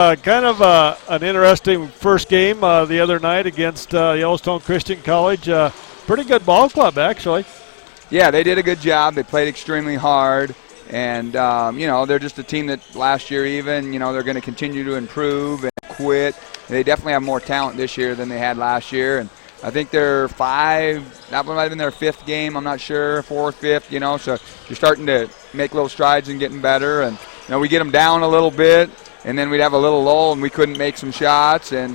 Kind of an interesting first game the other night against Yellowstone Christian College. Pretty good ball club, actually. Yeah, they did a good job. They played extremely hard. And, they're just a team that last year even, they're going to continue to improve and quit. They definitely have more talent this year than they had last year. And I think they're 5, that one might have been their 5th game, I'm not sure, 4th, 5th, so you're starting to make little strides and getting better. And, we get them down a little bit, and then we'd have a little lull, and we couldn't make some shots. And,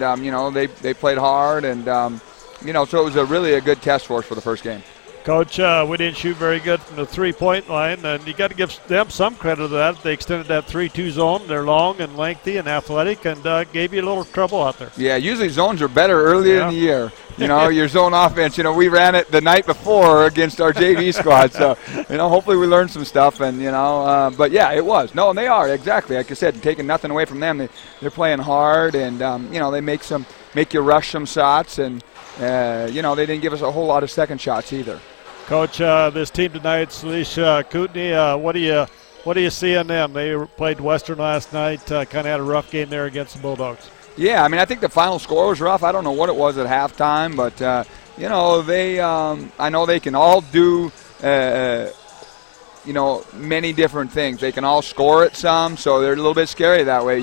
they played hard. And, so it was really a good test for us for the first game. Coach, we didn't shoot very good from the three-point line, and you got to give them some credit to that. They extended that 3-2 zone. They're long and lengthy and athletic, and gave you a little trouble out there. Yeah, usually zones are better earlier in the year. Your zone offense, we ran it the night before against our JV squad. So, hopefully we learned some stuff. And, but, yeah, it was. No, and they are, exactly. Like I said, taking nothing away from them. They're playing hard, and, they make you rush some shots. And, they didn't give us a whole lot of second shots either. Coach, this team tonight, Salish Kootenai, what do you see in them? They played Western last night, kind of had a rough game there against the Bulldogs. Yeah, I think the final score was rough. I don't know what it was at halftime, but, they I know they can all do, many different things. They can all score at some, so they're a little bit scary that way,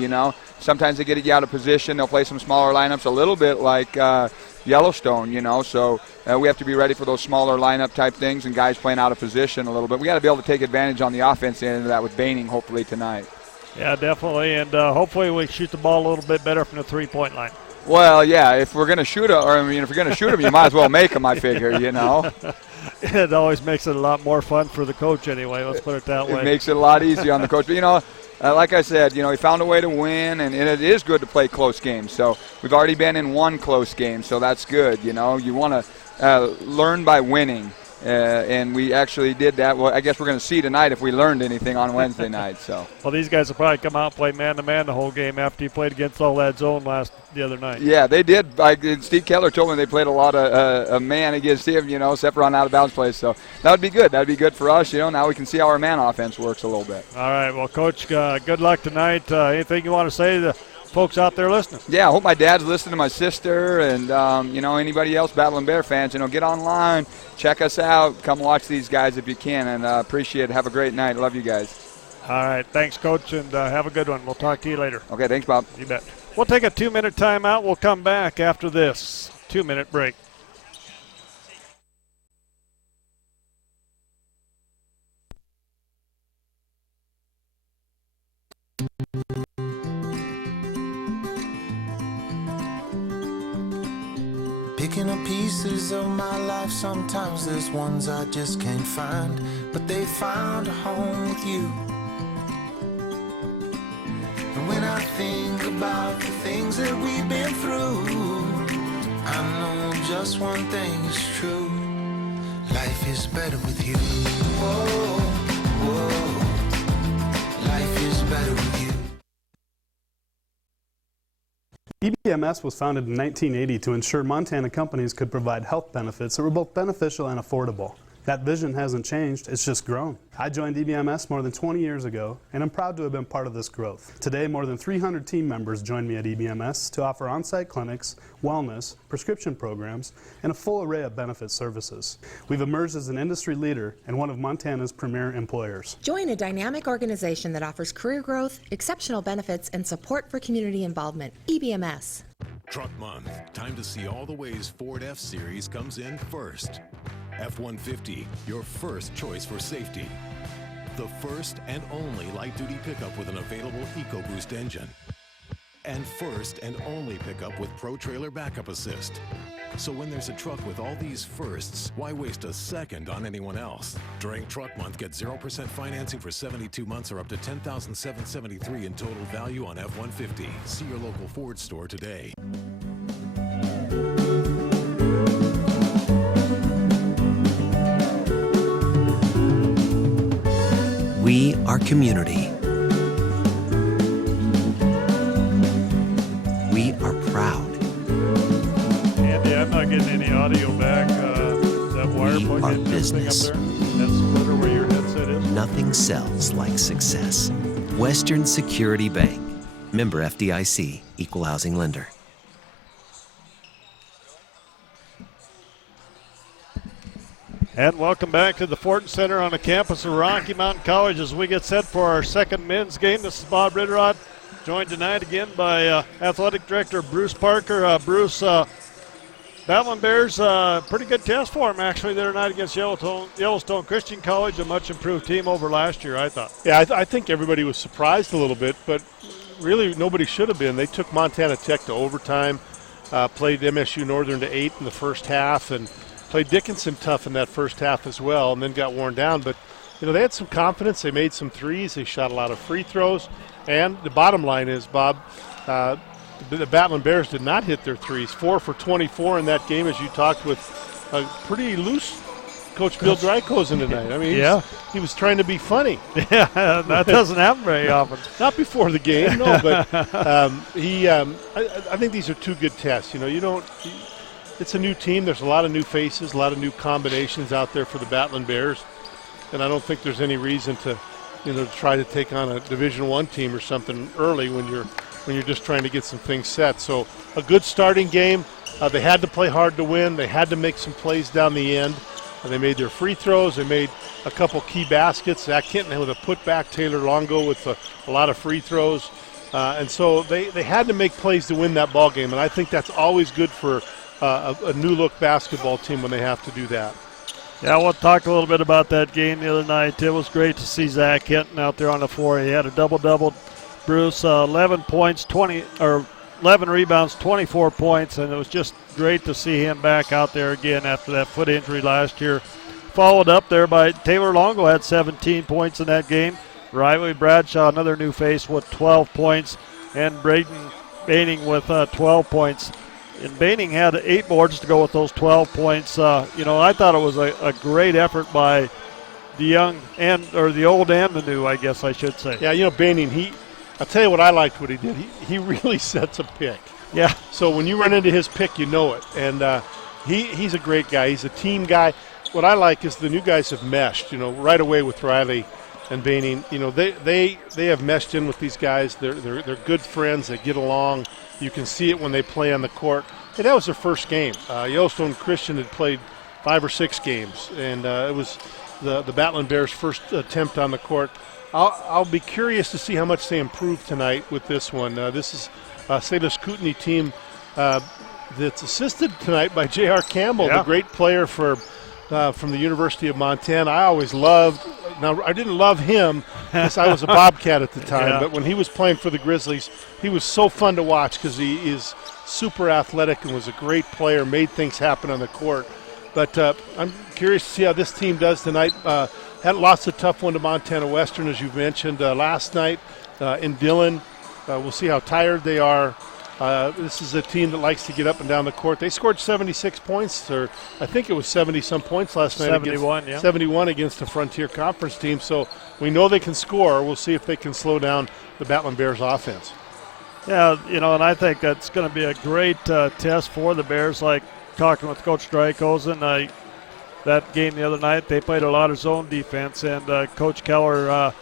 Sometimes they get you out of position. They'll play some smaller lineups, a little bit like Yellowstone, so we have to be ready for those smaller lineup type things and guys playing out of position a little bit. We got to be able to take advantage on the offense end of that with Baining hopefully tonight. Yeah, definitely, and hopefully we shoot the ball a little bit better from the three-point line. Well, yeah, if we're going to shoot them, if you're going to shoot them, you might as well make them, I figure, It always makes it a lot more fun for the coach anyway, let's put it that way. It makes it a lot easier on the coach. But, like I said, he found a way to win, and it is good to play close games. So we've already been in one close game, so that's good. You want to learn by winning, and we actually did that. Well, I guess we're going to see tonight if we learned anything on Wednesday night. So. Well, these guys will probably come out and play man-to-man the whole game after you played against all that zone the other night. Yeah, they did. Steve Keller told me they played a lot of man against him, except for on out-of-bounds plays. So that would be good. That would be good for us. Now we can see how our man offense works a little bit. All right. Well, Coach, good luck tonight. Anything you want to say to the folks out there listening? Yeah, I hope my dad's listening to my sister and, anybody else, Battlin Bear fans, get online, check us out, come watch these guys if you can, and appreciate it. Have a great night. Love you guys. All right. Thanks, Coach, and have a good one. We'll talk to you later. Okay, thanks, Bob. You bet. We'll take a 2-minute timeout. We'll come back after this 2-minute break. Picking up pieces of my life, sometimes there's ones I just can't find, but they found a home with you. And when I think about the things that we've been through, I know just one thing is true. Life is better with you. Whoa, whoa. Life is better with you. EBMS was founded in 1980 to ensure Montana companies could provide health benefits that were both beneficial and affordable. That vision hasn't changed, it's just grown. I joined EBMS more than 20 years ago, and I'm proud to have been part of this growth. Today, more than 300 team members join me at EBMS to offer on-site clinics, wellness, prescription programs, and a full array of benefit services. We've emerged as an industry leader and one of Montana's premier employers. Join a dynamic organization that offers career growth, exceptional benefits, and support for community involvement. EBMS. Truck Month. Time to see all the ways Ford F-Series comes in first. F-150, your first choice for safety. The first and only light-duty pickup with an available EcoBoost engine. And first and only pickup with Pro Trailer Backup Assist. So when there's a truck with all these firsts, why waste a second on anyone else? During Truck Month, get 0% financing for 72 months or up to $10,773 in total value on F-150. See your local Ford store today. We are community. We are proud. Andy, I'm not getting any audio back. Is that wire We plug are in business. up there? That splitter where your headset is? Nothing sells like success. Western Security Bank. Member FDIC, Equal Housing Lender. And welcome back to the Fortin Center on the campus of Rocky Mountain College as we get set for our second men's game. This is Bob Ritterod, joined tonight again by Athletic Director Bruce Parker. Bruce, Battlin Bears, pretty good test for them actually there tonight against Yellowstone Christian College, a much improved team over last year, I thought. Yeah, I think everybody was surprised a little bit, but really nobody should have been. They took Montana Tech to overtime, played MSU Northern to 8 in the first half, and played Dickinson tough in that first half as well, and then got worn down. But, they had some confidence. They made some threes. They shot a lot of free throws. And the bottom line is, Bob, the Battlin Bears did not hit their threes. 4 for 24 in that game, as you talked with a pretty loose Coach Bill Drykosen tonight. I mean, he was trying to be funny. Yeah, that doesn't happen very often. Not before the game, no, but I think these are two good tests. It's a new team. There's a lot of new faces, a lot of new combinations out there for the Battlin Bears, and I don't think there's any reason to, try to take on a Division I team or something early when you're just trying to get some things set. So a good starting game. They had to play hard to win. They had to make some plays down the end. They made their free throws. They made a couple key baskets. Zach Hinton with a putback. Taylor Longo with a lot of free throws. And so they had to make plays to win that ball game, and I think that's always good for a new-look basketball team when they have to do that. Yeah, we'll talk a little bit about that game the other night. It was great to see Zach Hinton out there on the floor. He had a double-double, Bruce, 11 rebounds, 24 points, and it was just great to see him back out there again after that foot injury last year. Followed up there by Taylor Longo, had 17 points in that game. Riley Bradshaw, another new face, with 12 points, and Braden Baining with 12 points. And Baining had 8 boards to go with those 12 points. I thought it was a great effort by the old and the new, I guess I should say. Yeah, Baining, I'll tell you what I liked what he did. He really sets a pick. Yeah. So when you run into his pick, you know it. And he's a great guy. He's a team guy. What I like is the new guys have meshed, right away with Riley and Baining. They have meshed in with these guys. They're good friends. They get along. You can see it when they play on the court. Hey, that was their first game. Yellowstone Christian had played 5 or 6 games, and it was the Battlin Bears' first attempt on the court. I'll be curious to see how much they improve tonight with this one. This is a Salish Kootenai team that's assisted tonight by J.R. Campbell, the great player from the University of Montana. I always loved. Now, I didn't love him because I was a Bobcat at the time, but when he was playing for the Grizzlies, he was so fun to watch because he is super athletic and was a great player, made things happen on the court. But I'm curious to see how this team does tonight. Had lost a tough one to Montana Western, as you've mentioned, last night in Dillon. We'll see how tired they are. This is a team that likes to get up and down the court. They scored 76 points, or I think it was 70-some points last night. 71 against the Frontier Conference team. So we know they can score. We'll see if they can slow down the Battlin Bears offense. Yeah, and I think that's going to be a great test for the Bears, like talking with Coach Drykosen. That game the other night, they played a lot of zone defense, and Coach Keller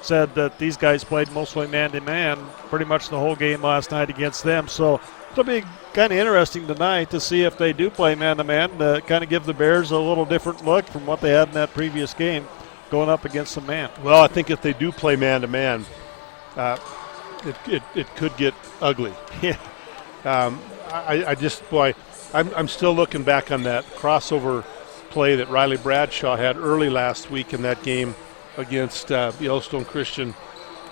said that these guys played mostly man-to-man pretty much the whole game last night against them. So it'll be kind of interesting tonight to see if they do play man-to-man, kind of give the Bears a little different look from what they had in that previous game going up against some man. Well, I think if they do play man-to-man, it could get ugly. Yeah. I'm still looking back on that crossover play that Riley Bradshaw had early last week in that game against Yellowstone Christian.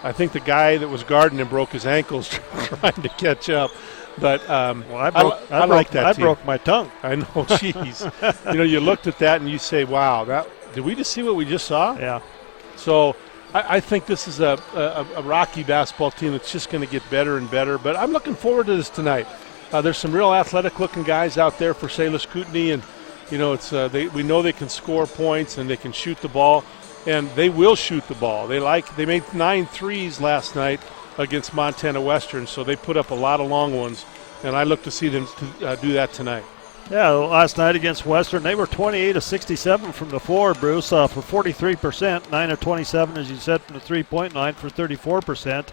I think the guy that was guarding him broke his ankles trying to catch up. But I like that team. I broke my tongue. I know, jeez. You looked at that and you say, wow, did we just see what we just saw? Yeah. So I think this is a Rocky basketball team that's just going to get better and better. But I'm looking forward to this tonight. There's some real athletic-looking guys out there for Salish Kootenai, and we know they can score points and they can shoot the ball. And they will shoot the ball. They made 9 threes last night against Montana Western, so they put up a lot of long ones, and I look to see them do that tonight. Yeah, last night against Western, they were 28 of 67 from the floor, Bruce, for 43%, 9 of 27, as you said, from the three-point line for 34%.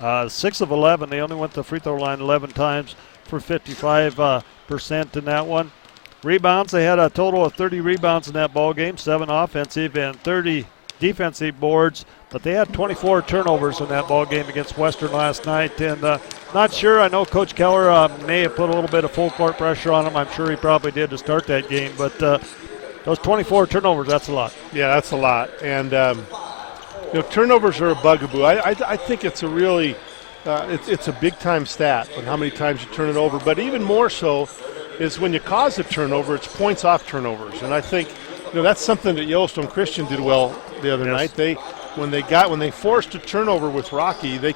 6 of 11. They only went to the free throw line 11 times for 55% in that one. Rebounds, they had a total of 30 rebounds in that ball game, 7 offensive and 30 defensive boards, but they had 24 turnovers in that ball game against Western last night. And not sure, I know Coach Keller may have put a little bit of full court pressure on them. I'm sure he probably did to start that game, but those 24 turnovers, that's a lot. Yeah, that's a lot. And turnovers are a bugaboo. I think it's a really it's a big-time stat on how many times you turn it over. But even more so is when you cause a turnover, it's points off turnovers. And I think that's something that Yellowstone Christian did well the other night. When they forced a turnover with Rocky, they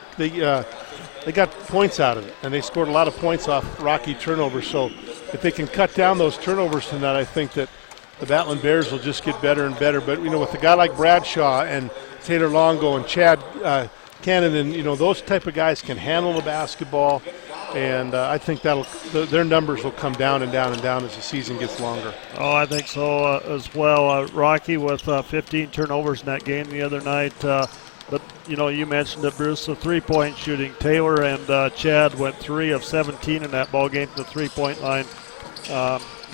got points out of it, and they scored a lot of points off Rocky turnovers. So if they can cut down those turnovers tonight, I think that the Battlin Bears will just get better and better. But with a guy like Bradshaw and Taylor Longo and Chad Cannon, and those type of guys can handle the basketball, and I think their numbers will come down and down and down as the season gets longer. Oh, I think so as well. Rocky with 15 turnovers in that game the other night. But you mentioned it, Bruce, the three-point shooting. Taylor and Chad went 3 of 17 in that ball game to the three-point line.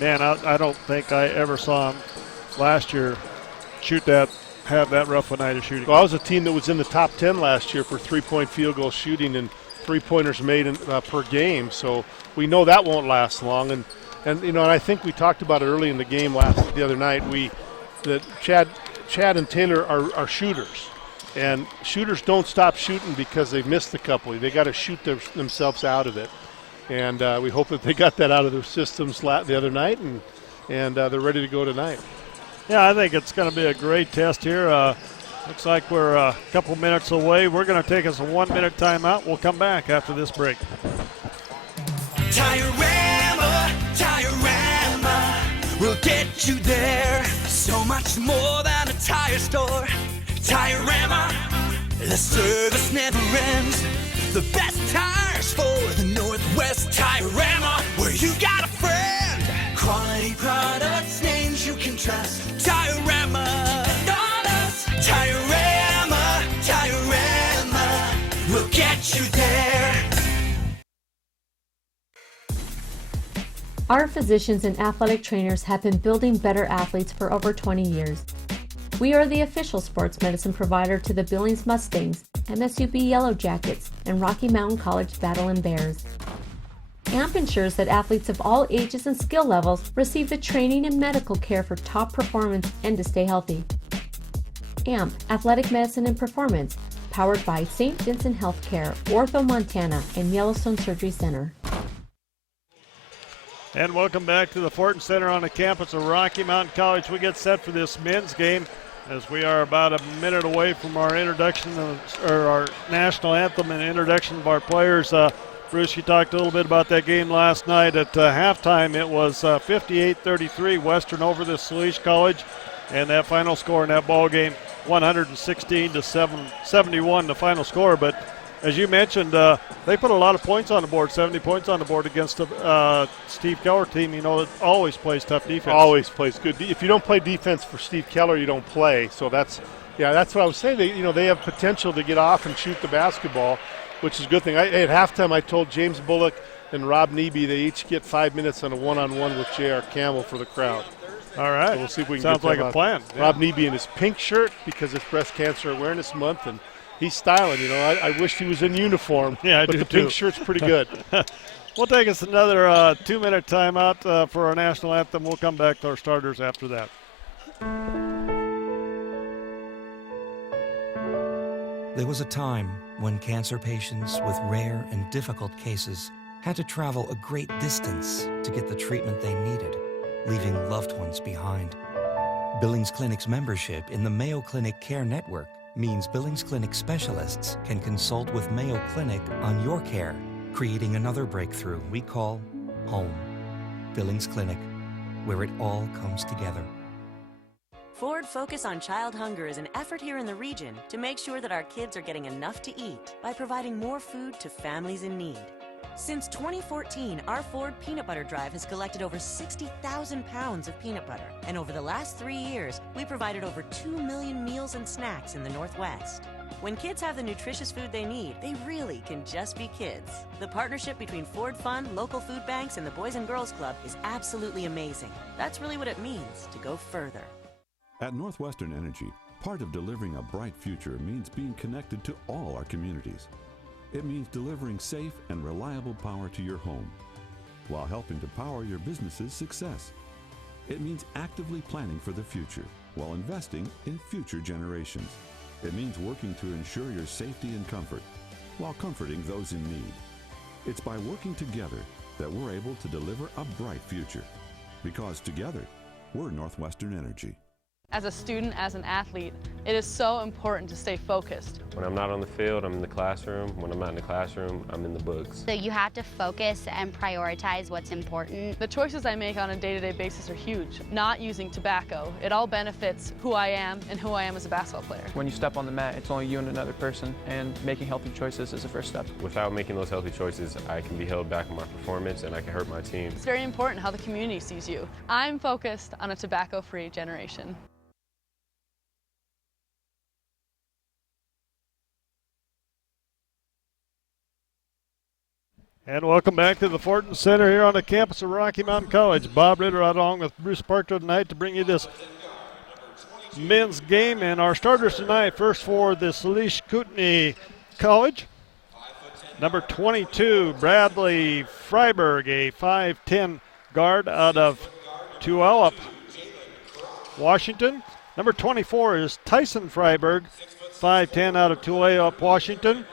Man, I don't think I ever saw him last year have that rough a night of shooting. Well, I was a team that was in the top 10 last year for three-point field goal shooting and three-pointers made per game. So we know that won't last long. And I think we talked about it early in the game the other night. That Chad and Taylor are shooters. And shooters don't stop shooting because they've missed a couple. They got to shoot themselves out of it. And we hope that they got that out of their systems the other night, and they're ready to go tonight. Yeah, I think it's going to be a great test here. Looks like we're a couple minutes away. We're going to take us a 1-minute timeout. We'll come back after this break. Tire-Rama will get you there. So much more than a tire store. Tire-Rama, the service never ends. The best tires for the Northwest. Tire-Rama, where you got a friend. Quality products, names you can trust. Tire-Rama, not us. Tire-Rama, Tire-Rama, we'll get you there. Our physicians and athletic trainers have been building better athletes for over 20 years. We are the official sports medicine provider to the Billings Mustangs, MSUB Yellow Jackets, and Rocky Mountain College Battlin Bears. AMP ensures that athletes of all ages and skill levels receive the training and medical care for top performance and to stay healthy. AMP, Athletic Medicine and Performance, powered by St. Vincent Healthcare, Ortho, Montana, and Yellowstone Surgery Center. And welcome back to the Fortin Center on the campus of Rocky Mountain College. We get set for this men's game as we are about a minute away from our introduction or our national anthem and introduction of our players. Bruce, you talked a little bit about that game last night. At halftime, it was 58-33, Western over the Salish College, and that final score in that ball game, 116-71, the final score. But as you mentioned, they put a lot of points on the board, 70 points on the board against the Steve Keller team. That always plays tough defense. Always plays good. If you don't play defense for Steve Keller, you don't play. So that's what I was saying. They have potential to get off and shoot the basketball, which is a good thing. At halftime, I told James Bullock and Rob Neby they each get 5 minutes on a one-on-one with J.R. Campbell for the crowd. All right. So we'll see if we can Sounds get like a plan. Rob Neby in his pink shirt because it's Breast Cancer Awareness Month, and he's styling. I wished he was in uniform. Yeah, I but do the too. pink shirt's pretty good. We'll take us another 2-minute timeout for our national anthem. We'll come back to our starters after that. There was a time when cancer patients with rare and difficult cases had to travel a great distance to get the treatment they needed, leaving loved ones behind. Billings Clinic's membership in the Mayo Clinic Care Network means Billings Clinic specialists can consult with Mayo Clinic on your care, creating another breakthrough we call home. Billings Clinic, where it all comes together. Ford Focus on Child Hunger is an effort here in the region to make sure that our kids are getting enough to eat by providing more food to families in need. Since 2014, our Ford Peanut Butter Drive has collected over 60,000 pounds of peanut butter. And over the last 3 years, we provided over 2 million meals and snacks in the Northwest. When kids have the nutritious food they need, they really can just be kids. The partnership between Ford Fund, local food banks, and the Boys and Girls Club is absolutely amazing. That's really what it means to go further. At Northwestern Energy, part of delivering a bright future means being connected to all our communities. It means delivering safe and reliable power to your home while helping to power your business's success. It means actively planning for the future while investing in future generations. It means working to ensure your safety and comfort while comforting those in need. It's by working together that we're able to deliver a bright future. Because together, we're Northwestern Energy. As a student, as an athlete, it is so important to stay focused. When I'm not on the field, I'm in the classroom. When I'm not in the classroom, I'm in the books. So you have to focus and prioritize what's important. The choices I make on a day-to-day basis are huge. Not using tobacco, it all benefits who I am and who I am as a basketball player. When you step on the mat, it's only you and another person, and making healthy choices is the first step. Without making those healthy choices, I can be held back in my performance and I can hurt my team. It's very important how the community sees you. I'm focused on a tobacco-free generation. And welcome back to the Fortin Center here on the campus of Rocky Mountain College. Bob Ritter out along with Bruce Parker tonight to bring you this men's game. And our starters tonight, first for the Salish Kootenai College. Number 22, Bradley Freiberg, a 5'10 guard out of Tualaip, Washington. Number 24 is Tyson Freiberg, 5'10 out of Tualaip, Washington.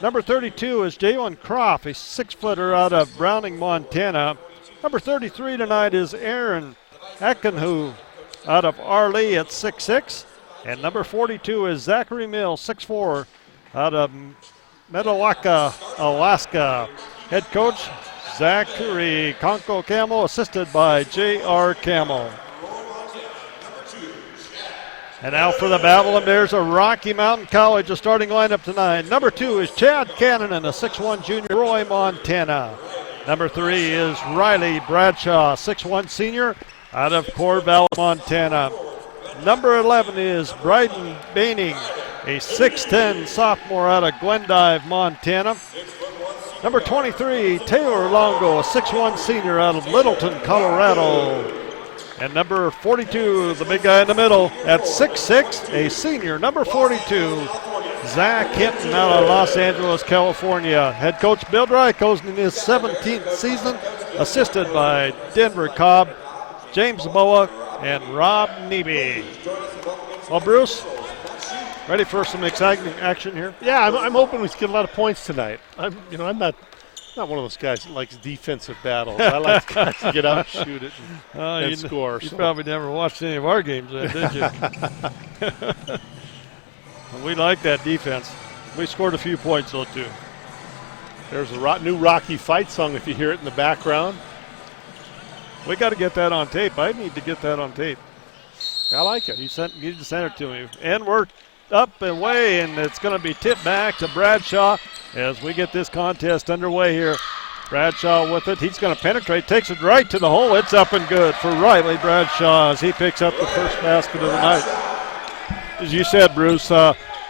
Number 32 is Jalen Croft, a 6-footer out of Browning, Montana. Number 33 tonight is Aaron Akinhu out of Arlee at 6'6". And number 42 is Zachary Mills, 6'4", out of Metawaka, Alaska. Head coach Zachary Conco Camel, assisted by J.R. Camel. And now for the Battlin Bears of Rocky Mountain College, the starting lineup tonight. Number 2 is Chad Cannon, a 6'1 junior, Roy, Montana. Number 3 is Riley Bradshaw, 6'1 senior, out of Corvallis, Montana. Number 11 is Bryden Baining, a 6'10 sophomore out of Glendive, Montana. Number 23, Taylor Longo, a 6'1 senior out of Littleton, Colorado. And number 42, the big guy in the middle, at 6'6", a senior, number 42, Zach Hinton out of Los Angeles, California. Head coach Bill Drykosen in his 17th season, assisted by Denver Cobb, James Boa, and Rob Neby. Well, Bruce, ready for some exciting action here? Yeah, I'm hoping we get a lot of points tonight. I'm not one of those guys that likes defensive battles. I like guys to get out and shoot it and score. You probably never watched any of our games then, did you? We like that defense. We scored a few points, though, too. There's a new Rocky fight song if you hear it in the background. We got to get that on tape. I need to get that on tape. I like it. You need to send it to me. And we're up and away, and it's going to be tipped back to Bradshaw as we get this contest underway here. Bradshaw with it. He's going to penetrate, takes it right to the hole. It's up and good for Riley Bradshaw as he picks up the first basket of the night. As you said, Bruce,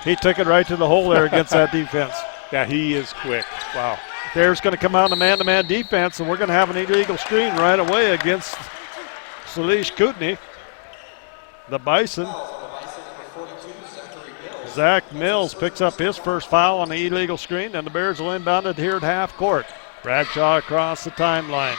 he took it right to the hole there against that defense. Yeah, he is quick. Wow. Bears going to come out in a man-to-man defense, and we're going to have an illegal screen right away against Salish Kootenai. The Bison. Zach Mills picks up his first foul on the illegal screen, and the Bears will inbound it here at half court. Bradshaw across the timeline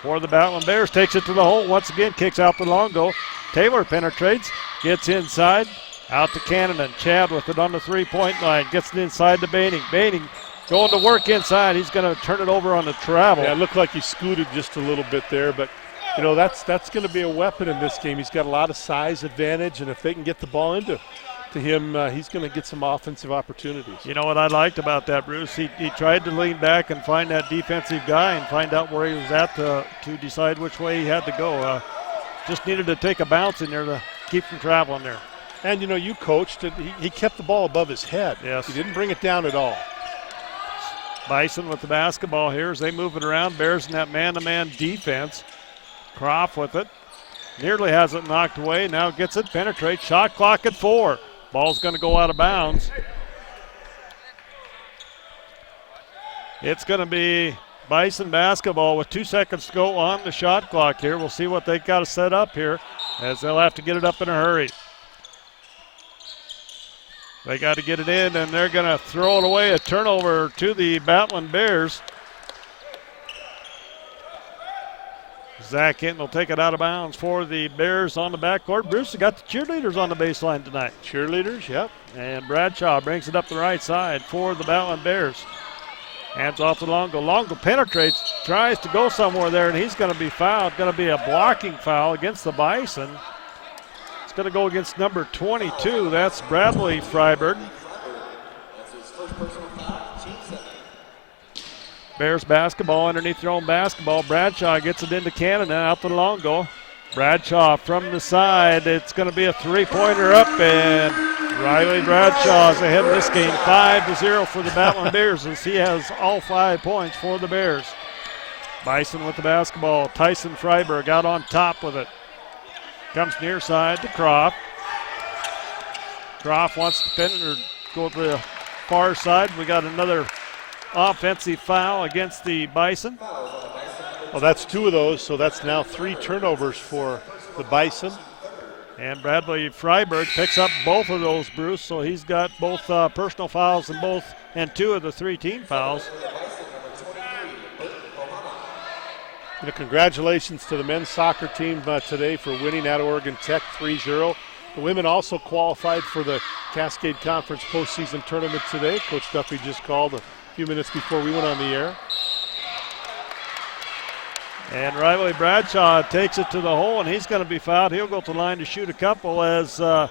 for the Battlin Bears, takes it to the hole once again, kicks out the Longo. Taylor penetrates, gets inside, out to Cannon, and Chad with it on the three-point line, gets it inside to Baining. Baining going to work inside. He's going to turn it over on the travel. Yeah, it looked like he scooted just a little bit there, but you know that's going to be a weapon in this game. He's got a lot of size advantage, and if they can get the ball into him, he's going to get some offensive opportunities. You know what I liked about that, Bruce? He tried to lean back and find that defensive guy and find out where he was at to decide which way he had to go. Just needed to take a bounce in there to keep from traveling there. And, you know, you coached it. He kept the ball above his head. Yes. He didn't bring it down at all. Bison with the basketball here as they move it around. Bears in that man-to-man defense. Croft with it. Nearly has it knocked away. Now gets it, penetrates. Shot clock at 4. Ball's going to go out of bounds. It's going to be Bison basketball with 2 seconds to go on the shot clock here. We'll see what they've got to set up here, as they'll have to get it up in a hurry. They got to get it in, and they're going to throw it away. A turnover to the Battlin Bears. Zach Hinton will take it out of bounds for the Bears on the backcourt. Bruce has got the cheerleaders on the baseline tonight. Cheerleaders, yep. And Bradshaw brings it up the right side for the Battlin Bears. Hands off to Longo. Longo penetrates, tries to go somewhere there, and he's going to be fouled. Going to be a blocking foul against the Bison. It's going to go against number 22. That's Bradley Freiberg. Bears basketball underneath their own basketball. Bradshaw gets it into Canada, out to Longo. Bradshaw from the side. It's going to be a three-pointer up, and Riley Bradshaw is ahead of this game, 5-0 for the Battlin Bears, as he has all 5 points for the Bears. Bison with the basketball. Tyson Freiberg out on top with it. Comes near side to Croft. Croft wants to pin it or go to the far side. We got another offensive foul against the Bison. Well, that's 2 of those, so that's now 3 turnovers for the Bison. And Bradley Freiberg picks up both of those, Bruce, so he's got both personal fouls and 2 of the 3 team fouls. And congratulations to the men's soccer team today for winning at Oregon Tech 3-0. The women also qualified for the Cascade Conference postseason tournament today. Coach Duffy just called a few minutes before we went on the air. And Riley Bradshaw takes it to the hole, and he's going to be fouled. He'll go to the line to shoot a couple, as the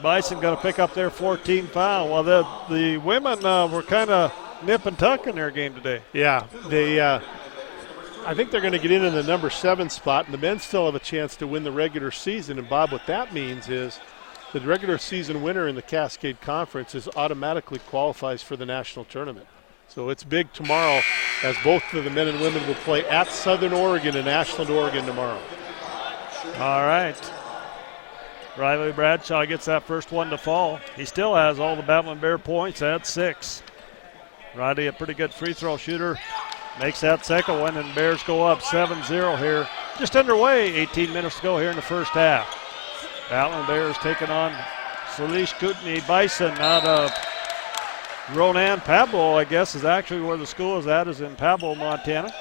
Bison going to pick up their 14th foul. Well, the women were kind of nip and tuck in their game today. Yeah, they. I think they're going to get in the number 7 spot, and the men still have a chance to win the regular season. And Bob, what that means is the regular season winner in the Cascade Conference automatically qualifies for the national tournament. So it's big tomorrow, as both of the men and women will play at Southern Oregon in Ashland, Oregon tomorrow. All right. Riley Bradshaw gets that first one to fall. He still has all the Battlin Bear points at 6. Riley, a pretty good free throw shooter, makes that second one, and Bears go up 7-0 here. Just underway, 18 minutes to go here in the first half. Battlin Bears taking on Salish Kootenai Bison out of Ronan. Pablo, I guess, is actually where the school is at, is in Pablo, Montana.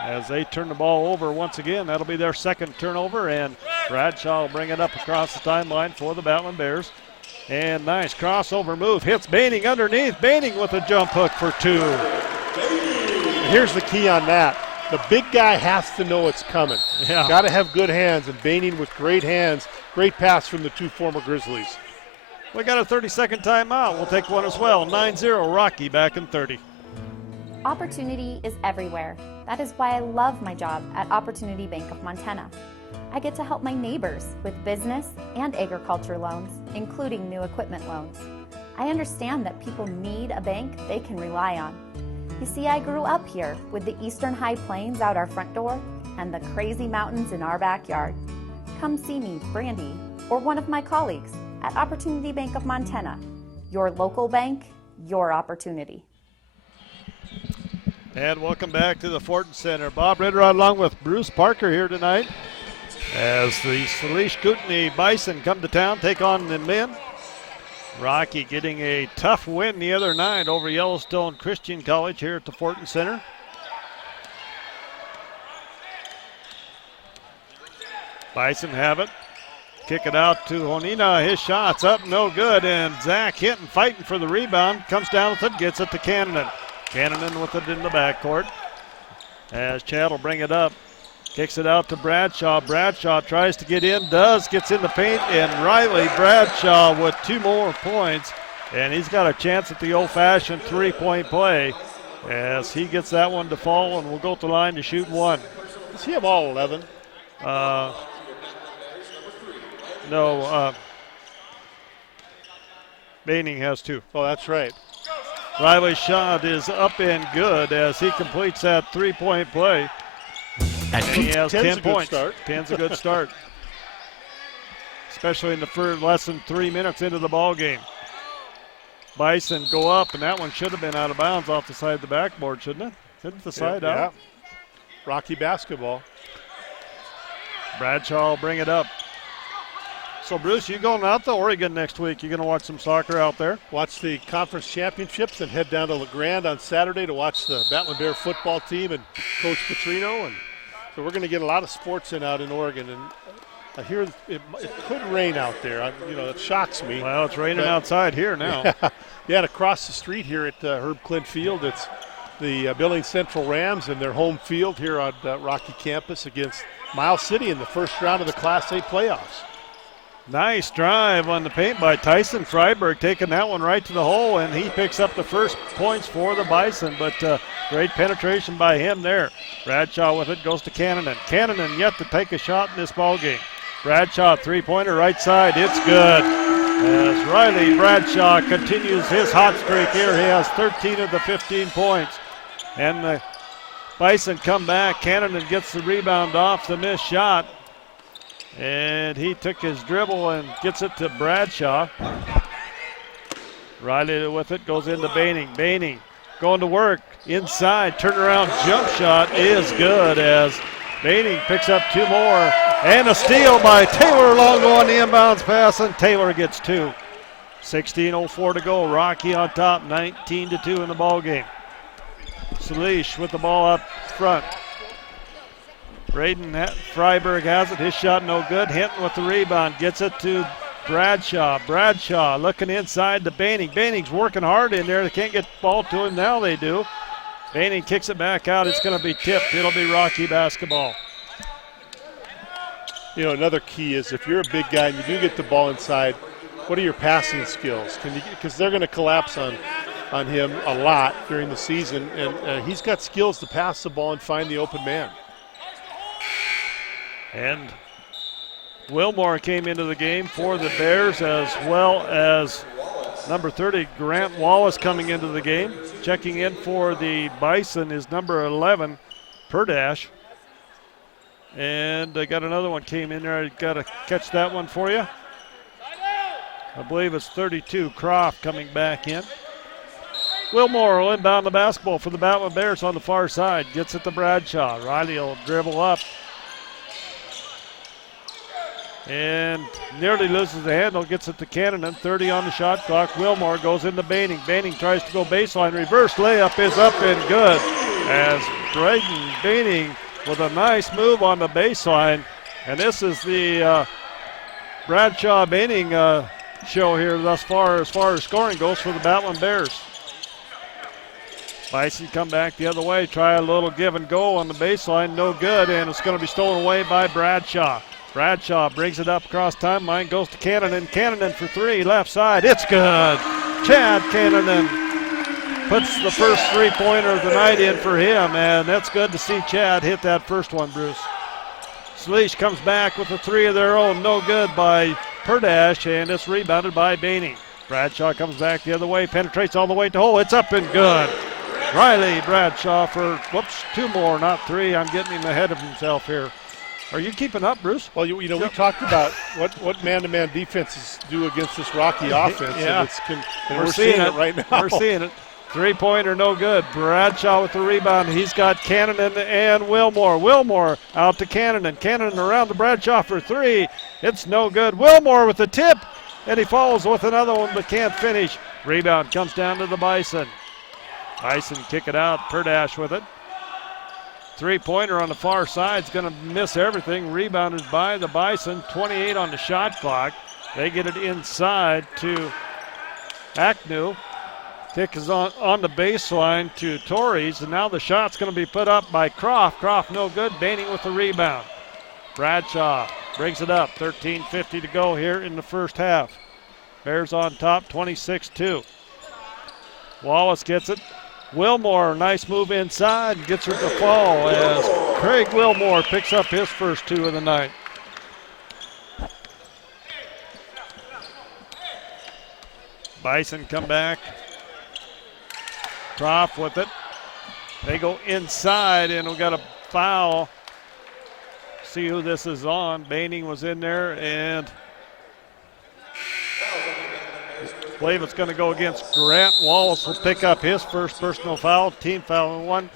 As they turn the ball over once again, that'll be their second turnover, and Bradshaw will bring it up across the timeline for the Battlin Bears. And nice crossover move, hits Baining underneath. Baining with a jump hook for 2. Here's the key on that. The big guy has to know it's coming. Yeah. Got to have good hands, and Baining with great hands. Great pass from the 2 former Grizzlies. We got a 30-second timeout. We'll take one as well. 9-0, Rocky back in 30. Opportunity is everywhere. That is why I love my job at Opportunity Bank of Montana. I get to help my neighbors with business and agriculture loans, including new equipment loans. I understand that people need a bank they can rely on. You see, I grew up here with the Eastern High Plains out our front door and the crazy mountains in our backyard. Come see me, Brandy, or one of my colleagues at Opportunity Bank of Montana. Your local bank, your opportunity. And welcome back to the Fortin Center. Bob Ritter along with Bruce Parker here tonight as the Salish Kootenai Bison come to town, take on the men. Rocky getting a tough win the other night over Yellowstone Christian College here at the Fortin Center. Bison have it. Kick it out to Honina. His shot's up, no good. And Zach Hinton fighting for the rebound. Comes down with it, gets it to Cannon. Cannon with it in the backcourt. As Chad will bring it up. Kicks it out to Bradshaw. Bradshaw tries to get in, gets in the paint, and Riley Bradshaw with 2 more points. And he's got a chance at the old-fashioned 3-point play as he gets that one to fall, and will go to the line to shoot 1. Does he have all 11? No. Baining has 2. Oh, that's right. Riley's shot is up and good as he completes that 3-point play. And he has 10 points. 10's a good start. Especially in the first less than 3 minutes into the ball game. Bison go up, and that one should have been out of bounds off the side of the backboard, shouldn't it? Isn't the side out? Yeah. Rocky basketball. Bradshaw will bring it up. So, Bruce, you going out to Oregon next week? You going to watch some soccer out there? Watch the conference championships and head down to LeGrand on Saturday to watch the Battlin Bears football team and Coach Petrino. And so we're going to get a lot of sports out in Oregon. And I hear it could rain out there. It shocks me. Well, it's raining outside here now. Yeah, and across the street here at Herb Clint Field, it's the Billings Central Rams and their home field here on Rocky campus against Miles City in the first round of the Class A playoffs. Nice drive on the paint by Tyson Freiberg, taking that one right to the hole, and he picks up the first points for the Bison, but great penetration by him there. Bradshaw with it, goes to Cannonen. Cannonen yet to take a shot in this ball game. Bradshaw, three-pointer right side, it's good. As Riley Bradshaw continues his hot streak here, he has 13 of the 15 points. And the Bison come back. Cannonen gets the rebound off the missed shot. And he took his dribble and gets it to Bradshaw. Riley with it, goes into Baining. Baining going to work inside. Turnaround jump shot is good as Baining picks up two more. And a steal by Taylor Longo on the inbounds pass, and Taylor gets two. 16:04 to go. Rocky on top, 19-2 in the ball game. Salish with the ball up front. Braden Freiberg has it. His shot no good. Hinton with the rebound. Gets it to Bradshaw. Bradshaw looking inside to Baining. Baining's working hard in there. They can't get the ball to him. Now they do. Baining kicks it back out. It's going to be tipped. It'll be Rocky basketball. Another key is if you're a big guy and you do get the ball inside, what are your passing skills? Because they're going to collapse on him a lot during the season, and he's got skills to pass the ball and find the open man. And Wilmore came into the game for the Bears, as well as number 30, Grant Wallace, coming into the game. Checking in for the Bison is number 11, Perdash. And I got another one came in there. I got to catch that one for you. I believe it's 32, Croft, coming back in. Wilmore will inbound the basketball for the Battlin Bears on the far side. Gets it to Bradshaw. Riley will dribble up. And nearly loses the handle, gets it to Cannonen. 30 on the shot clock. Wilmore goes into Baining. Baining tries to go baseline. Reverse layup is up and good. As Braden Baining with a nice move on the baseline. And this is the Bradshaw Baining show here thus far as scoring goes for the Battlin Bears. Bison come back the other way. Try a little give and go on the baseline. No good, and it's going to be stolen away by Bradshaw. Bradshaw brings it up across timeline, goes to Cannonen. Cannonen for three, left side. It's good. Chad Cannonen puts the first three-pointer of the night in for him, and that's good to see Chad hit that first one, Bruce. Salish comes back with a three of their own. No good by Perdash, and it's rebounded by Baining. Bradshaw comes back the other way, penetrates all the way to hole. It's up and good. Riley Bradshaw for, two more, not three. I'm getting him ahead of himself here. Are you keeping up, Bruce? Well, we talked about what man-to-man defenses do against this Rocky offense. Yeah. And we're seeing it right now. We're seeing it. Three-pointer, no good. Bradshaw with the rebound. He's got Cannonen and Wilmore. Wilmore out to Cannonen. Cannonen around to Bradshaw for three. It's no good. Wilmore with the tip, and he falls with another one but can't finish. Rebound comes down to the Bison. Bison kick it out. Perdash with it. Three-pointer on the far side is going to miss everything. Rebounded by the Bison. 28 on the shot clock. They get it inside to Aknu. Kick is on the baseline to Torres, and now the shot's going to be put up by Croft. Croft no good. Baining with the rebound. Bradshaw brings it up. 13:50 to go here in the first half. Bears on top, 26-2. Wallace gets it. Wilmore, nice move inside, and gets her to fall as Craig Wilmore picks up his first two of the night. Bison come back. Croft with it. They go inside, and we got a foul. See who this is on. Baining was in there, and I believe it's going to go against Grant. Wallace will pick up his first personal foul, team foul in one.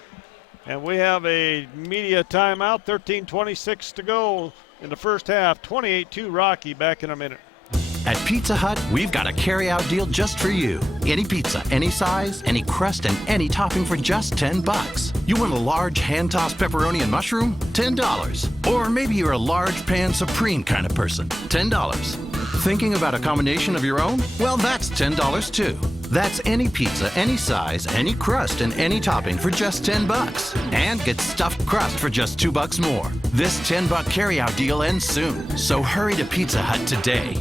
And we have a media timeout, 13:26 to go in the first half. 28-2 Rocky, back in a minute. At Pizza Hut, we've got a carry-out deal just for you. Any pizza, any size, any crust, and any topping for just $10. You want a large hand-tossed pepperoni and mushroom? $10. Or maybe you're a large pan supreme kind of person. $10. Thinking about a combination of your own? Well, that's $10 too. That's any pizza, any size, any crust, and any topping for just $10. And get stuffed crust for just $2 more. This $10 carry-out deal ends soon, so hurry to Pizza Hut today.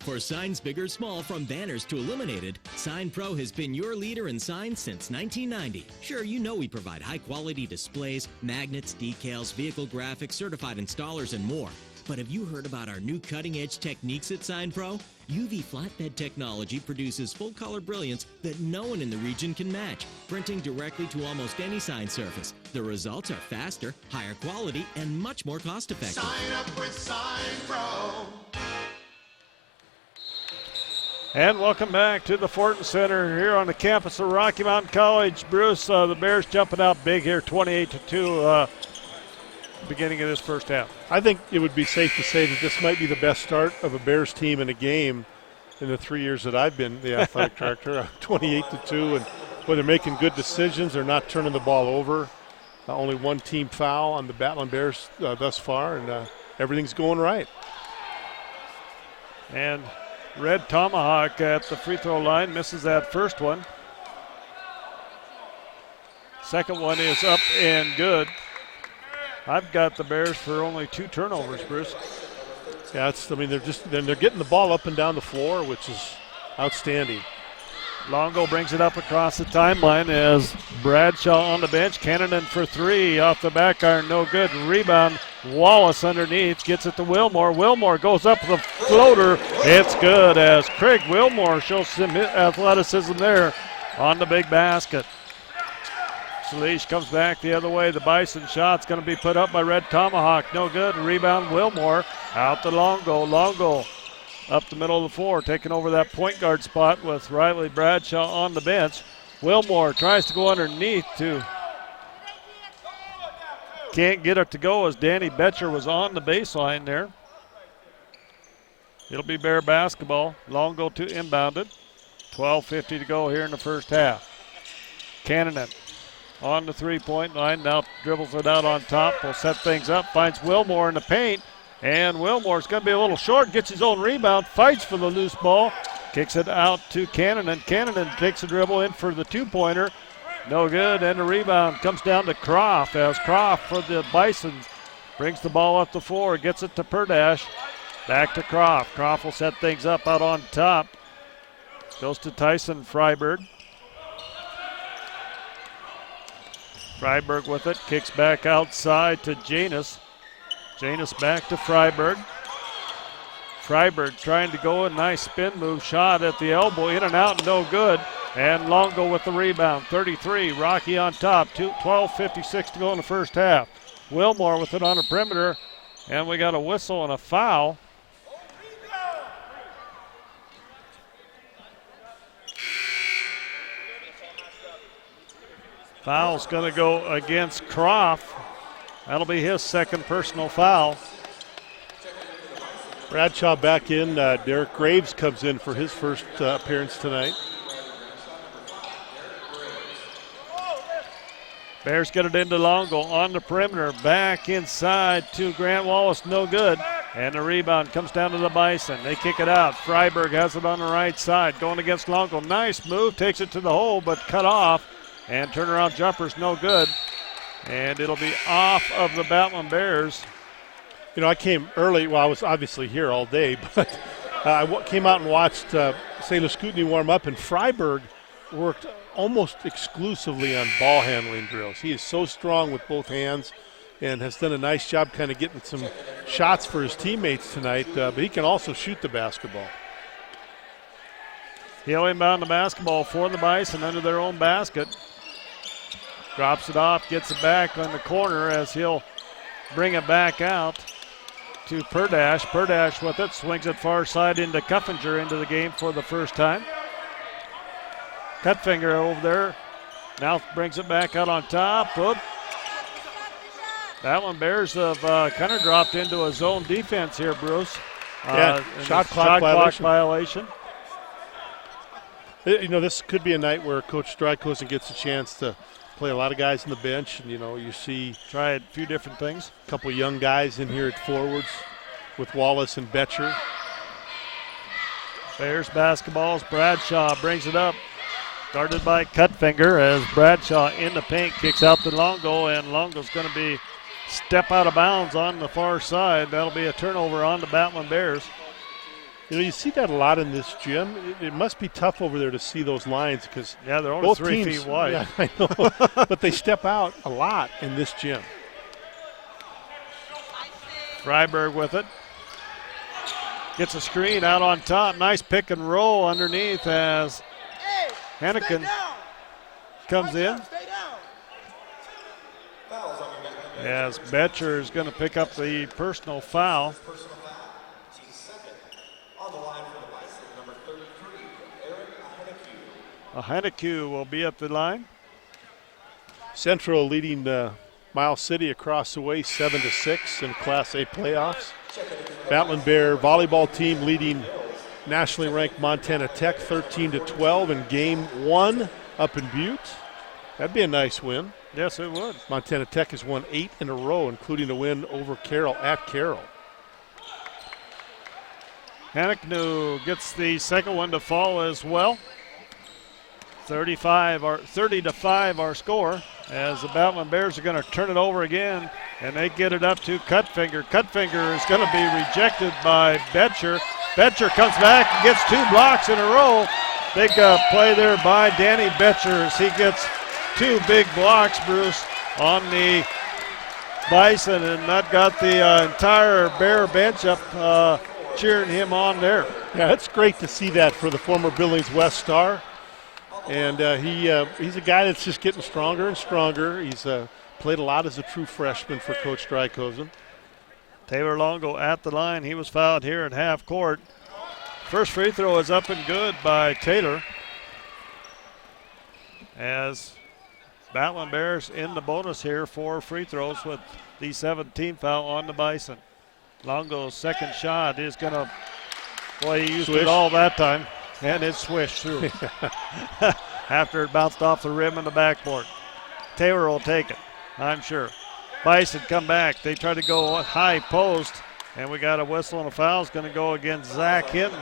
For signs big or small, from banners to illuminated, Sign Pro has been your leader in signs since 1990. Sure, you know we provide high-quality displays, magnets, decals, vehicle graphics, certified installers, and more. But have you heard about our new cutting-edge techniques at Sign Pro? UV flatbed technology produces full-color brilliance that no one in the region can match, printing directly to almost any sign surface. The results are faster, higher quality, and much more cost-effective. Sign up with Sign Pro. And welcome back to the Fortin Center here on the campus of Rocky Mountain College. Bruce, the Bears jumping out big here, 28-2, beginning of this first half. I think it would be safe to say that this might be the best start of a Bears team in a game in the 3 years that I've been the athletic director. 28-2, and where they're making good decisions, they're not turning the ball over. Only one team foul on the Battlin Bears thus far, and everything's going right. And Red Tomahawk at the free throw line, misses that first one. Second one is up and good. I've got the Bears for only 2 turnovers, Bruce. Yeah, they're getting the ball up and down the floor, which is outstanding. Longo brings it up across the timeline as Bradshaw on the bench. Cannonen for 3 off the back iron, no good. Rebound, Wallace underneath, gets it to Wilmore. Wilmore goes up with a floater. It's good as Craig Wilmore shows some athleticism there on the big basket. Salish comes back the other way. The Bison shot's going to be put up by Red Tomahawk. No good. Rebound, Wilmore out to Longo. Longo up the middle of the floor, taking over that point guard spot with Riley Bradshaw on the bench. Wilmore tries to go underneath to. Can't get it to go as Danny Betcher was on the baseline there. It'll be Bear basketball. Longo to inbound it. 12:50 to go here in the first half. Cannonen on the three-point line. Now dribbles it out on top. Will set things up. Finds Wilmore in the paint. And Wilmore's going to be a little short. Gets his own rebound. Fights for the loose ball. Kicks it out to Cannonen. Cannonen takes a dribble in for the two-pointer. No good. And the rebound comes down to Croft as Croft for the Bisons brings the ball up the floor. Gets it to Perdash. Back to Croft. Croft will set things up out on top. Goes to Tyson Freiberg. Freiberg with it. Kicks back outside to Janus. Janus back to Freiberg. Freiberg trying to go, a nice spin move shot at the elbow, in and out, no good. And Longo with the rebound, 33, Rocky on top, 12:56 to go in the first half. Wilmore with it on the perimeter, and we got a whistle and a foul. Foul's gonna go against Croft. That'll be his second personal foul. Bradshaw back in. Derek Graves comes in for his first appearance tonight. Bears get it into Longo on the perimeter. Back inside to Grant Wallace, no good. And the rebound comes down to the Bison. They kick it out. Freiberg has it on the right side. Going against Longo. Nice move. Takes it to the hole, but cut off. And turnaround jumper's no good. And it'll be off of the Battlin Bears. You know, I came early. Well, I was obviously here all day, but I came out and watched Salish Kootenai warm up, and Freiberg worked almost exclusively on ball handling drills. He is so strong with both hands and has done a nice job kind of getting some shots for his teammates tonight, but he can also shoot the basketball. He'll inbound the basketball for the Bison under their own basket. Drops it off, gets it back on the corner as he'll bring it back out to Perdash. Perdash with it, swings it far side into Cuffinger into the game for the first time. Cutfinger over there. Now brings it back out on top. Oop. Battlin Bears have kind of dropped into a zone defense here, Bruce. Shot clock violation. You know, this could be a night where Coach Strykosen gets a chance to play a lot of guys on the bench, and, you know, you see try a few different things. A couple young guys in here at forwards with Wallace and Betcher. Bears basketballs. Bradshaw brings it up. Guarded by Cutfinger as Bradshaw in the paint kicks out to Longo, and Longo's going to be step out of bounds on the far side. That'll be a turnover on the Battlin Bears. You know, you see that a lot in this gym. It must be tough over there to see those lines because they're only both 3 teams, feet wide. Yeah, I know, but they step out a lot in this gym. Freiberg with it. Gets a screen out on top. Nice pick and roll underneath as Hannigan comes in. As Betcher is going to pick up the personal foul. Hannigan will be at the line. Central leading Miles City across the way 7-6 in Class A playoffs. Battlin Bear volleyball team leading nationally ranked Montana Tech 13-12 in game 1 up in Butte. That'd be a nice win. Yes, it would. Montana Tech has won 8 in a row, including a win over Carroll at Carroll. Hannigan gets the second one to fall as well. 30-5 our score as the Battlin Bears are going to turn it over again, and they get it up to Cutfinger. Cutfinger is going to be rejected by Betcher. Betcher comes back and gets 2 blocks in a row. Big play there by Danny Betcher as he gets 2 big blocks, Bruce, on the Bison, and that got the entire Bear bench up cheering him on there. Yeah, it's great to see that for the former Billings West star. And he's a guy that's just getting stronger and stronger. He's played a lot as a true freshman for Coach Strykosen. Taylor Longo at the line. He was fouled here at half court. First free throw is up and good by Taylor. As Battlin Bears in the bonus here for free throws with the 17th foul on the Bison. Longo's second shot is going to, boy, he used it all that time. And it swished through after it bounced off the rim and the backboard. Taylor will take it, I'm sure. Bison come back. They try to go high post, and we got a whistle and a foul. It's going to go against Zach Hinton.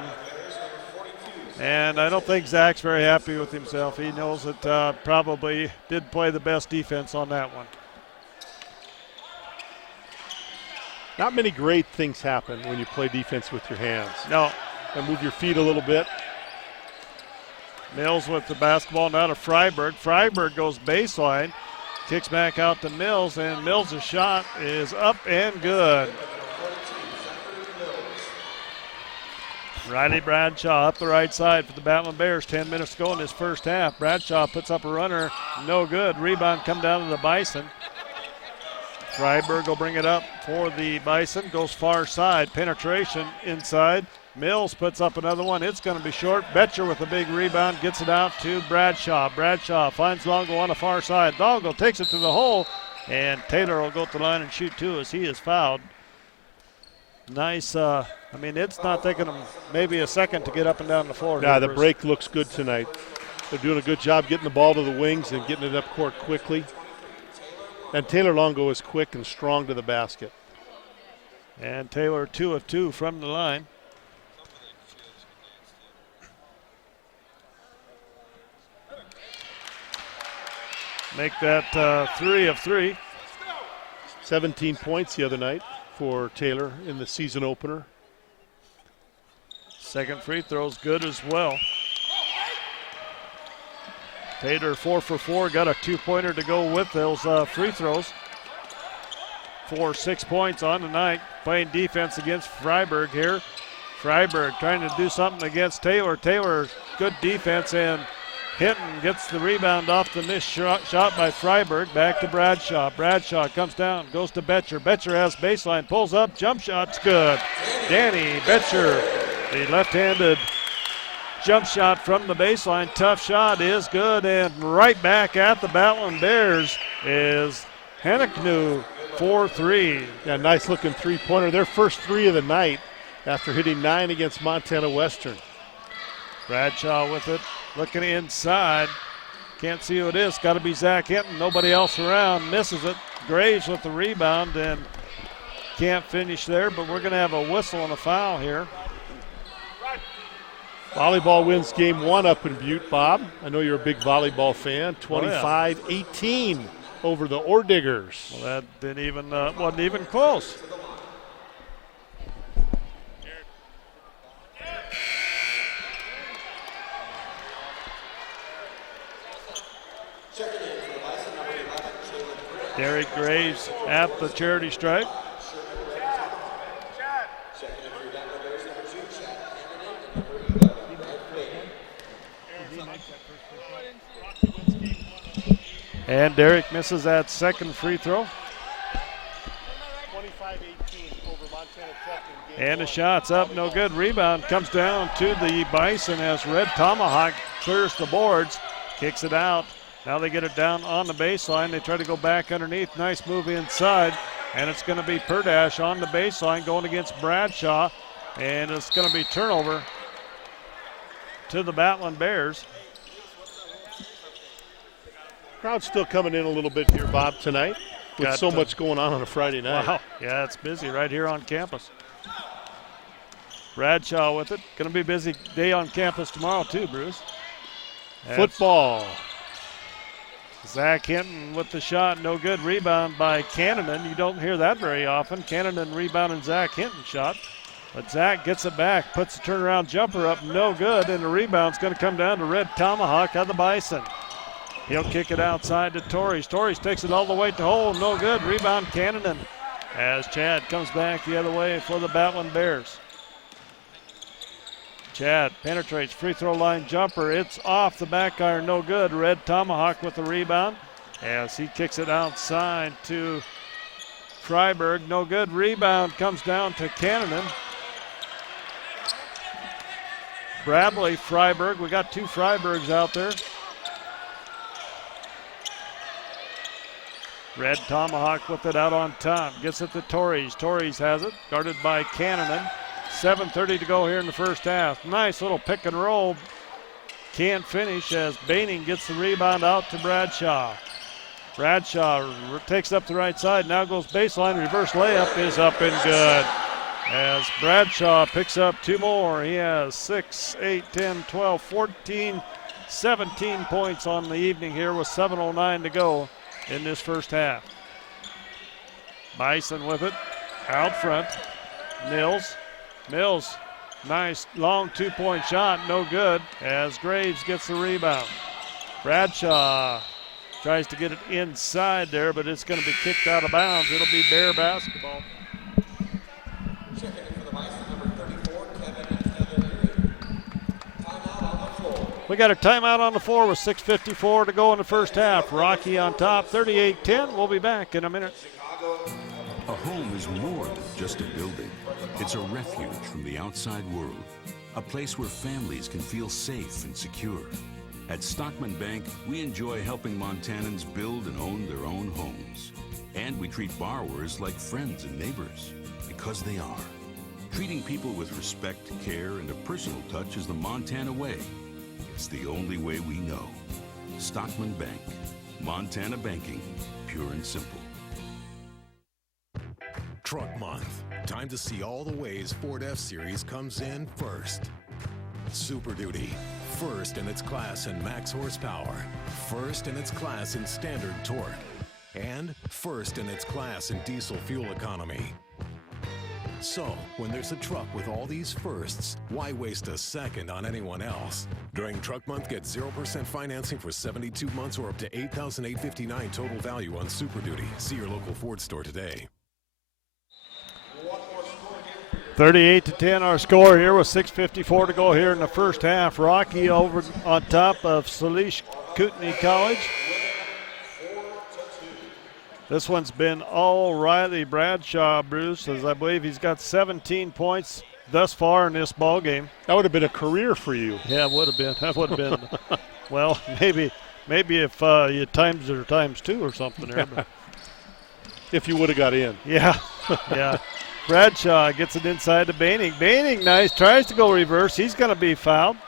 And I don't think Zach's very happy with himself. He knows that probably did play the best defense on that one. Not many great things happen when you play defense with your hands. No. And move your feet a little bit. Mills with the basketball now to Freiberg. Freiberg goes baseline, kicks back out to Mills, and Mills' shot is up and good. Riley Bradshaw up the right side for the Battlin Bears. 10 minutes to go in this first half. Bradshaw puts up a runner, no good. Rebound come down to the Bison. Freiberg will bring it up for the Bison. Goes far side, penetration inside. Mills puts up another one. It's going to be short. Betcher with a big rebound gets it out to Bradshaw. Bradshaw finds Longo on the far side. Longo takes it to the hole, and Taylor will go to the line and shoot 2 as he is fouled. Nice. I mean, it's not taking them maybe a second to get up and down the floor. Yeah, the break looks good tonight. They're doing a good job getting the ball to the wings and getting it up court quickly. And Taylor Longo is quick and strong to the basket. And Taylor 2 of 2 from the line. Make that 3 of 3. 17 points the other night for Taylor in the season opener. Second free throw's good as well. Taylor 4 for 4, got a 2-pointer to go with those free throws. 6 points on the night, playing defense against Freiberg here. Freiberg trying to do something against Taylor. Taylor, good defense, and Hinton gets the rebound off the missed shot by Freiberg. Back to Bradshaw. Bradshaw comes down, goes to Betcher. Betcher has baseline, pulls up, jump shot's good. Danny Betcher, the left-handed jump shot from the baseline. Tough shot is good, and right back at the Battlin Bears is Hennicknew, 4-3. Yeah, nice looking three-pointer. Their first three of the night after hitting 9 against Montana Western. Bradshaw with it, looking inside. Can't see who it is. Got to be Zach Hinton. Nobody else around. Misses it. Graves with the rebound and can't finish there, but we're going to have a whistle and a foul here. Volleyball wins game 1 up in Butte, Bob. I know you're a big volleyball fan. 25-18 over the Orediggers. Well, that wasn't even close. Derek Graves at the charity stripe. And Derek misses that second free throw. 25-18 over Montana Tech in game And 1. a shot's up, no good. Rebound comes down to the Bison as Red Tomahawk clears the boards, kicks it out. Now they get it down on the baseline. They try to go back underneath. Nice move inside. And it's going to be Perdash on the baseline going against Bradshaw. And it's going to be turnover to the Battlin Bears. Crowd's still coming in a little bit here, Bob, tonight with so much going on a Friday night. Wow, yeah, it's busy right here on campus. Bradshaw with it. Going to be a busy day on campus tomorrow too, Bruce. Football. Zach Hinton with the shot, no good. Rebound by Cannonen. You don't hear that very often. Cannonen rebounding Zach Hinton shot. But Zach gets it back, puts the turnaround jumper up, no good. And the rebound's going to come down to Red Tomahawk of the Bison. He'll kick it outside to Torres. Torres takes it all the way to hole, no good. Rebound Cannonen as Chad comes back the other way for the Battlin Bears. Chad penetrates, free throw line jumper. It's off the back iron, no good. Red Tomahawk with the rebound as he kicks it outside to Freiberg, no good. Rebound comes down to Cannonen. Bradley, Freiberg. We got two Freibergs out there. Red Tomahawk with it out on top. Gets it to Torres. Torres has it, guarded by Cannonen. 7:30 to go here in the first half. Nice little pick and roll. Can't finish as Baining gets the rebound out to Bradshaw. Bradshaw takes up the right side, now goes baseline. Reverse layup is up and good. As Bradshaw picks up two more. He has 6, 8, 10, 12, 14, 17 points on the evening here with 7:09 to go in this first half. Bison with it, out front. Mills, nice long two-point shot, no good, as Graves gets the rebound. Bradshaw tries to get it inside there, but it's going to be kicked out of bounds. It'll be Bear basketball. We got a timeout on the floor with 6:54 to go in the first half. Rocky on top, 38-10. We'll be back in a minute. A home is more than just a building. It's a refuge from the outside world, a place where families can feel safe and secure. At Stockman Bank, we enjoy helping Montanans build and own their own homes. And we treat borrowers like friends and neighbors, because they are. Treating people with respect, care, and a personal touch is the Montana way. It's the only way we know. Stockman Bank. Montana banking. Pure and simple. Truck Month. Time to see all the ways Ford F-Series comes in first. Super Duty. First in its class in max horsepower. First in its class in standard torque. And first in its class in diesel fuel economy. So, when there's a truck with all these firsts, why waste a second on anyone else? During Truck Month, get 0% financing for 72 months or up to $8,859 total value on Super Duty. See your local Ford store today. 38-10 our score here with 6:54 to go here in the first half. Rocky over on top of Salish Kootenai College. This one's been all Riley Bradshaw, Bruce, as I believe he's got 17 points thus far in this ball game. That would have been a career for you. Yeah, it would have been. That would have been. Well, maybe if you times it or times two or something there. But. If you would have got in. Yeah, yeah. Bradshaw gets it inside to Baining. Baining, nice, tries to go reverse. He's going to be fouled.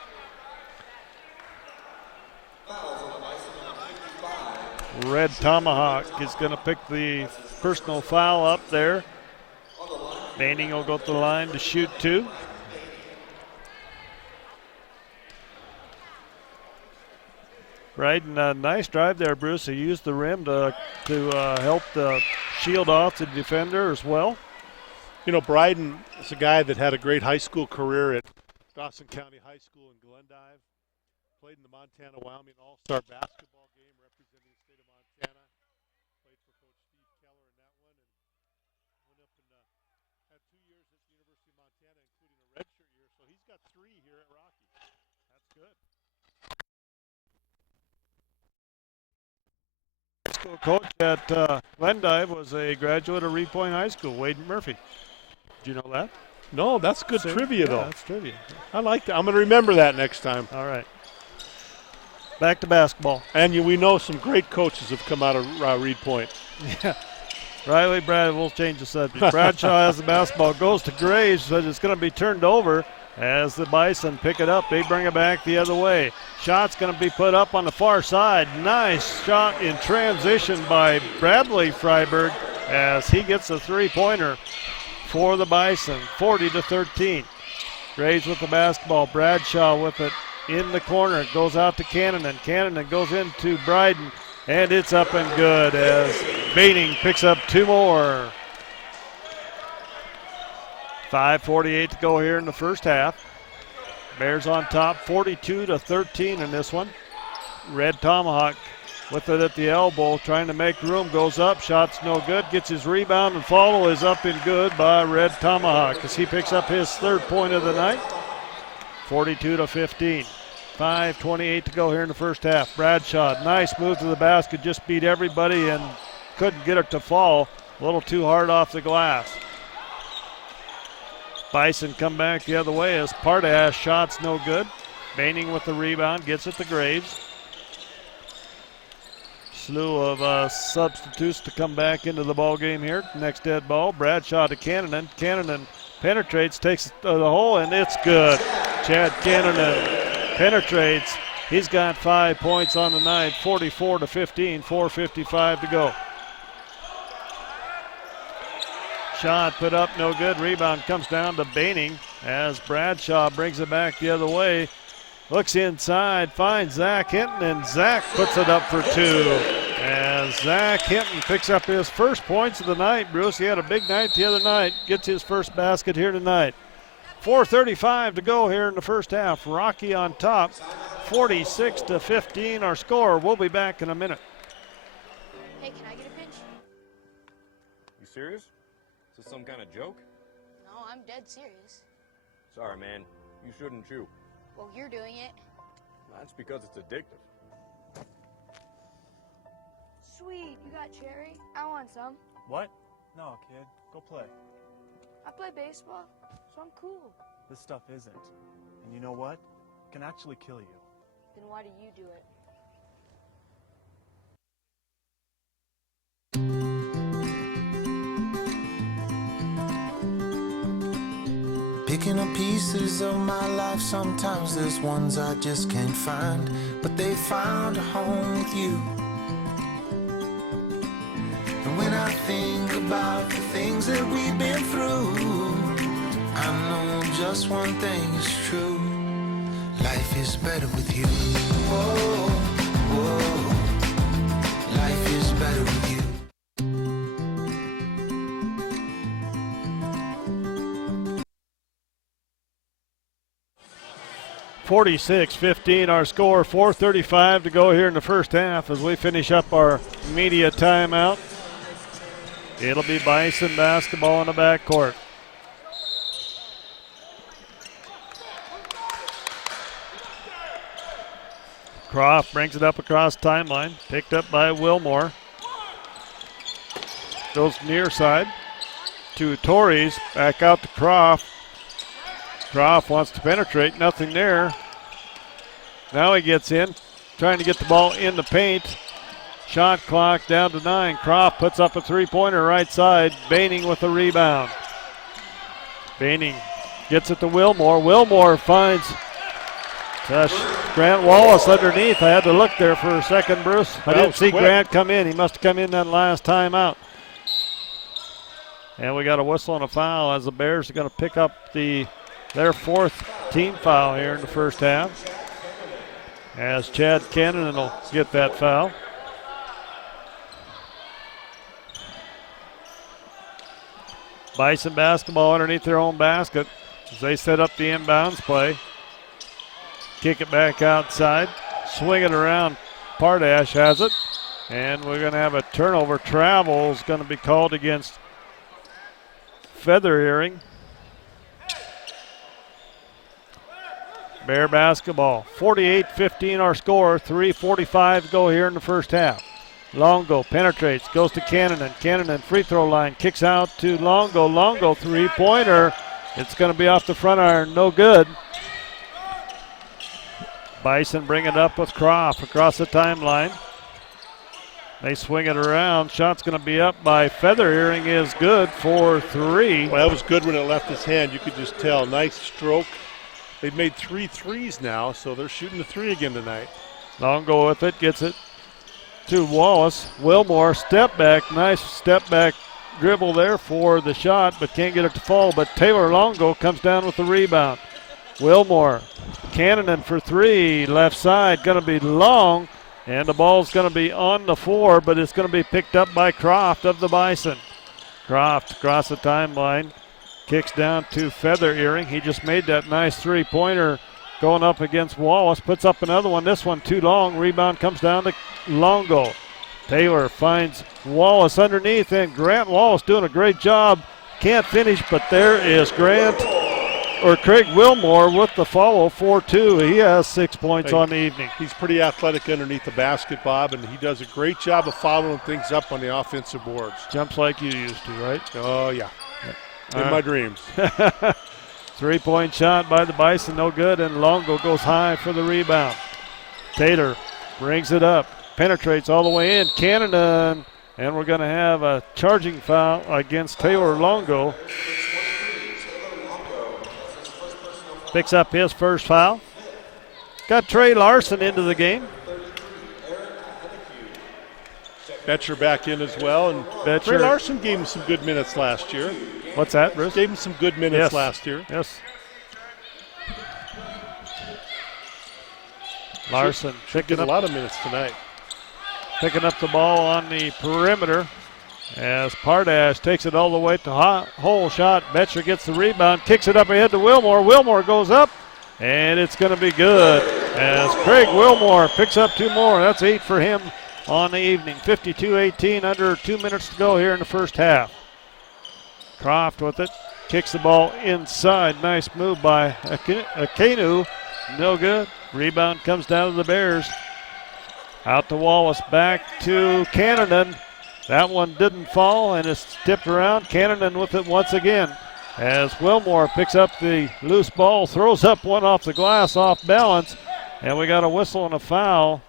Red Tomahawk is going to pick the personal foul up there. Baining will go to the line to shoot 2. Right, and a nice drive there, Bruce. He used the rim to help the shield off the defender as well. You know, Bryden is a guy that had a great high school career at Dawson County High School in Glendive. Played in the Montana-Wyoming All-Star basketball game representing the state of Montana. Played for Coach Steve Keller in that one. And went up and had 2 years at the University of Montana, including a redshirt year. So he's got 3 here at Rocky. That's good. High school coach at Glendive was a graduate of Reed Point High School, Wade Murphy. Did you know that? No, that's good trivia, though. That's trivia. I like that. I'm going to remember that next time. All right. Back to basketball. And we know some great coaches have come out of Reed Point. Yeah. Riley Brad, we'll change the subject. Bradshaw has the basketball, goes to Graves, but it's going to be turned over as the Bison pick it up. They bring it back the other way. Shot's going to be put up on the far side. Nice shot in transition by Bradley Freiberg as he gets a 3-pointer for the Bison, 40-13. Graves with the basketball. Bradshaw with it in the corner. Goes out to Cannon. Cannon goes into Bryden, and it's up and good as Baining picks up 2 more. 5:48 to go here in the first half. Bears on top, 42-13 in this one. Red Tomahawk with it at the elbow, trying to make room, goes up, shot's no good, gets his rebound, and follow is up and good by Red Tomahawk as he picks up his 3rd point of the night. 42-15. 5:28 to go here in the first half. Bradshaw, nice move to the basket, just beat everybody and couldn't get it to fall. A little too hard off the glass. Bison come back the other way as Pardash shot's no good. Baining with the rebound, gets it to Graves. Slew of substitutes to come back into the ball game here. Next dead ball, Bradshaw to Cannon. Cannon penetrates, takes it to the hole, and it's good. Chad Cannon penetrates. He's got 5 points on the night, 44-15, 4:55 to go. Shot put up, no good. Rebound comes down to Baining as Bradshaw brings it back the other way. Looks inside, finds Zach Hinton, and Zach puts it up for 2. As Zach Hinton picks up his 1st points of the night. Bruce, he had a big night the other night. Gets his 1st basket here tonight. 4:35 to go here in the first half. Rocky on top, 46-15 our score. We'll be back in a minute. Hey, can I get a pinch? You serious? Is this some kind of joke? No, I'm dead serious. Sorry, man. You shouldn't chew. Well, you're doing it. That's because it's addictive. Sweet, you got cherry? I want some. What? No, kid. Go play. I play baseball, so I'm cool. This stuff isn't. And you know what? It can actually kill you. Then why do you do it? Picking up pieces of my life, sometimes there's ones I just can't find, but they found a home with you. And when I think about the things that we've been through, I know just one thing is true. Life is better with you. Whoa, whoa. Life is better with you. 46-15 our score, 4:35 to go here in the first half as we finish up our media timeout. It'll be Bison basketball in the backcourt. Croft brings it up across timeline. Picked up by Wilmore. Goes near side to Torres. Back out to Croft. Croft wants to penetrate. Nothing there. Now he gets in. Trying to get the ball in the paint. Shot clock down to 9. Croft puts up a three-pointer right side. Baining with the rebound. Baining gets it to Wilmore. Wilmore finds Grant Wallace underneath. I had to look there for a second, Bruce. I didn't see Grant come in. He must have come in that last time out. And we got a whistle and a foul as the Bears are going to pick up their fourth team foul here in the first half. As Chad Cannon will get that foul. Bison basketball underneath their own basket as they set up the inbounds play. Kick it back outside. Swing it around. Pardash has it. And we're going to have a turnover. Travel is going to be called against Feather Earring. Bear basketball. 48-15 our score. 3:45 to go here in the first half. Longo penetrates, goes to Cannon. Cannon free throw line, kicks out to Longo. Longo three-pointer. It's going to be off the front iron, no good. Bison bring it up with Croft across the timeline. They swing it around. Shot's going to be up by Feather Earring is good for 3. Well, that was good when it left his hand. You could just tell. Nice stroke. They've made 3 threes now, so they're shooting the 3 again tonight. Longo with it, gets it to Wallace. Wilmore, step back. Nice step back dribble there for the shot, but can't get it to fall. But Taylor Longo comes down with the rebound. Wilmore, Cannon for 3. Left side, going to be long. And the ball's going to be on the floor, but it's going to be picked up by Croft of the Bison. Croft across the timeline. Kicks down to Feather Earring. He just made that nice three-pointer going up against Wallace. Puts up another one. This one too long. Rebound comes down to Longo. Taylor finds Wallace underneath, and Grant Wallace doing a great job. Can't finish, but there is Craig Wilmore with the follow for 2. He has 6 points on the evening. He's pretty athletic underneath the basket, Bob, and he does a great job of following things up on the offensive boards. Jumps like you used to, right? Oh, yeah. In my dreams. 3-point shot by the Bison, no good, and Longo goes high for the rebound. Taylor brings it up, penetrates all the way in. Cannon, and we're going to have a charging foul against Taylor Longo. Picks up his first foul. Got Trey Larson into the game. Betcher back in as well, and Trey Larson gave him some good minutes last year. What's that, Bruce? Gave him some good minutes last year. Yes. Larson picking up a lot of minutes tonight. Picking up the ball on the perimeter as Pardash takes it all the way to hole shot. Betcher gets the rebound, kicks it up ahead to Wilmore. Wilmore goes up, and it's going to be good as Craig Wilmore picks up 2 more. That's 8 for him on the evening. 52-18, under 2 minutes to go here in the first half. Croft with it, kicks the ball inside. Nice move by Akenu. No good. Rebound comes down to the Bears. Out to Wallace, back to Cannon. That one didn't fall, and it's tipped around. Cannon with it once again as Wilmore picks up the loose ball, throws up one off the glass, off balance, and we got a whistle and a foul.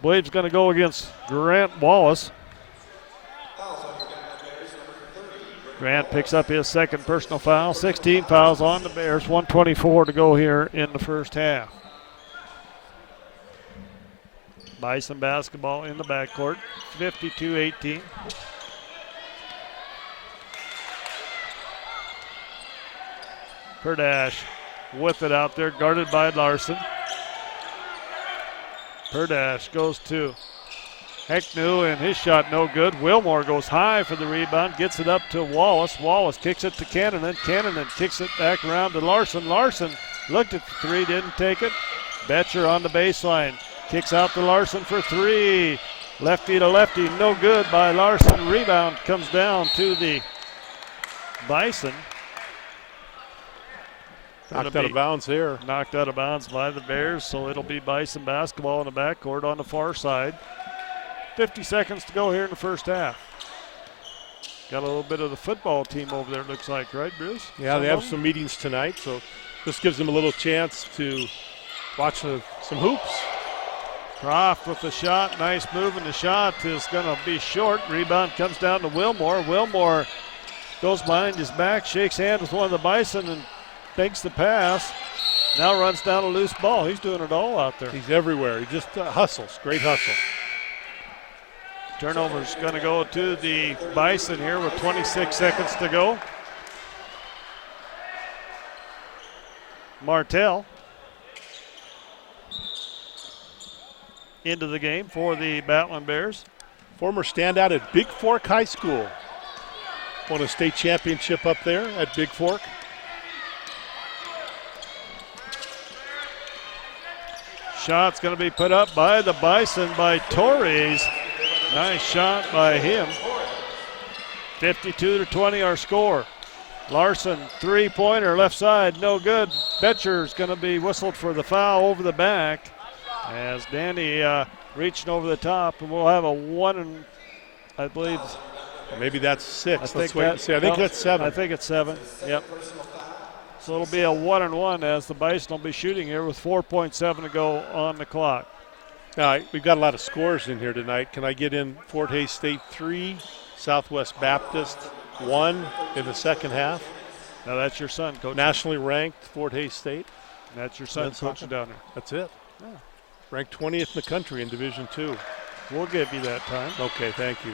Blade's going to go against Grant Wallace. Grant picks up his second personal foul. 16 fouls on the Bears. 1:24 to go here in the first half. Bison basketball in the backcourt. 52-18. Perdash with it out there, guarded by Larson. Perdash goes to Hecknew, and his shot no good. Wilmore goes high for the rebound, gets it up to Wallace. Wallace kicks it to Cannon. Cannon kicks it back around to Larson. Larson looked at the 3, didn't take it. Betcher on the baseline. Kicks out to Larson for 3. Lefty to lefty, no good by Larson. Rebound comes down to the Bison. Knocked out of bounds here. Knocked out of bounds by the Bears, so it'll be Bison basketball in the backcourt on the far side. 50 seconds to go here in the first half. Got a little bit of the football team over there, it looks like, right, Bruce? Yeah, they have some meetings tonight, so this gives them a little chance to watch some hoops. Croft with the shot, nice move, and the shot is going to be short. Rebound comes down to Wilmore. Wilmore goes behind his back, shakes hands with one of the Bison, and makes the pass. Now runs down a loose ball. He's doing it all out there. He's everywhere. He just hustles. Great hustle. Turnover's going to go to the Bison here with 26 seconds to go. Martell into the game for the Battlin Bears. Former standout at Big Fork High School. Won a state championship up there at Big Fork. Shot's going to be put up by the Bison by Torres. Nice shot by him. 52-20 our score. Larson, three-pointer, left side, no good. Betcher's going to be whistled for the foul over the back as Danny reaching over the top, and we'll have a one, and I believe. Maybe that's 6. Let's wait and see. I no, think that's 7. I think it's 7. Yep. So it'll be a 1-and-1 as the Bison will be shooting here with 4.7 to go on the clock. Now, we've got a lot of scores in here tonight. Can I get in Fort Hays State 3, Southwest Baptist 1 in the second half? Now that's your son, Coach. Nationally ranked Fort Hays State. That's your son coaching down there. That's it. Yeah. Ranked 20th in the country in Division II. We'll give you that time. Okay, thank you.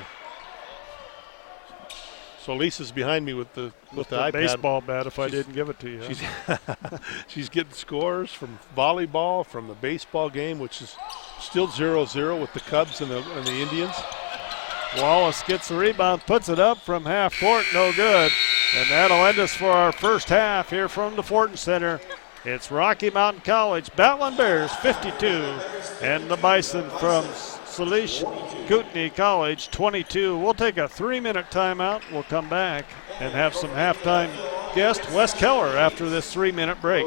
So Lisa's behind me with the iPad. Baseball bat if I didn't give it to you. She's getting scores from volleyball, from the baseball game, which is still 0-0 with the Cubs and the Indians. Wallace gets the rebound, puts it up from half court, no good. And that'll end us for our first half here from the Fortin Center. It's Rocky Mountain College, Battlin Bears 52, and the Bison from Salish Kootenai College 22. We'll take a 3-minute timeout. We'll come back and have some halftime guest, Wes Keller, after this 3-minute break.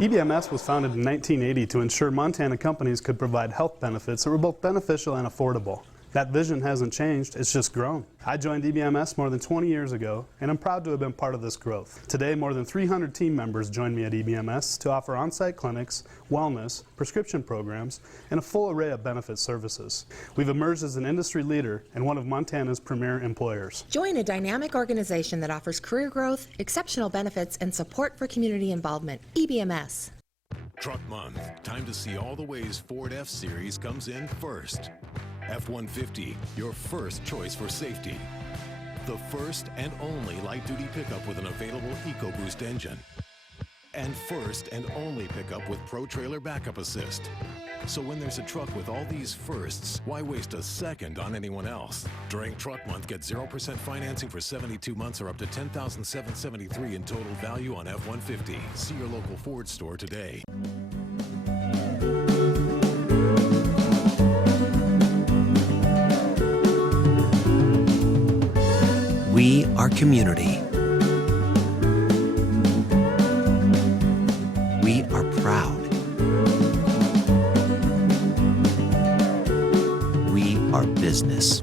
EBMS was founded in 1980 to ensure Montana companies could provide health benefits that were both beneficial and affordable. That vision hasn't changed, it's just grown. I joined EBMS more than 20 years ago, and I'm proud to have been part of this growth. Today, more than 300 team members join me at EBMS to offer on-site clinics, wellness, prescription programs, and a full array of benefit services. We've emerged as an industry leader and one of Montana's premier employers. Join a dynamic organization that offers career growth, exceptional benefits, and support for community involvement. EBMS. Truck Month. Time to see all the ways Ford F-Series comes in first. F-150, your first choice for safety. The first and only light-duty pickup with an available EcoBoost engine. And first and only pickup with Pro Trailer Backup Assist. So when there's a truck with all these firsts, why waste a second on anyone else? During Truck Month, get 0% financing for 72 months or up to $10,773 in total value on F-150. See your local Ford store today. We are community. We are proud. We are business.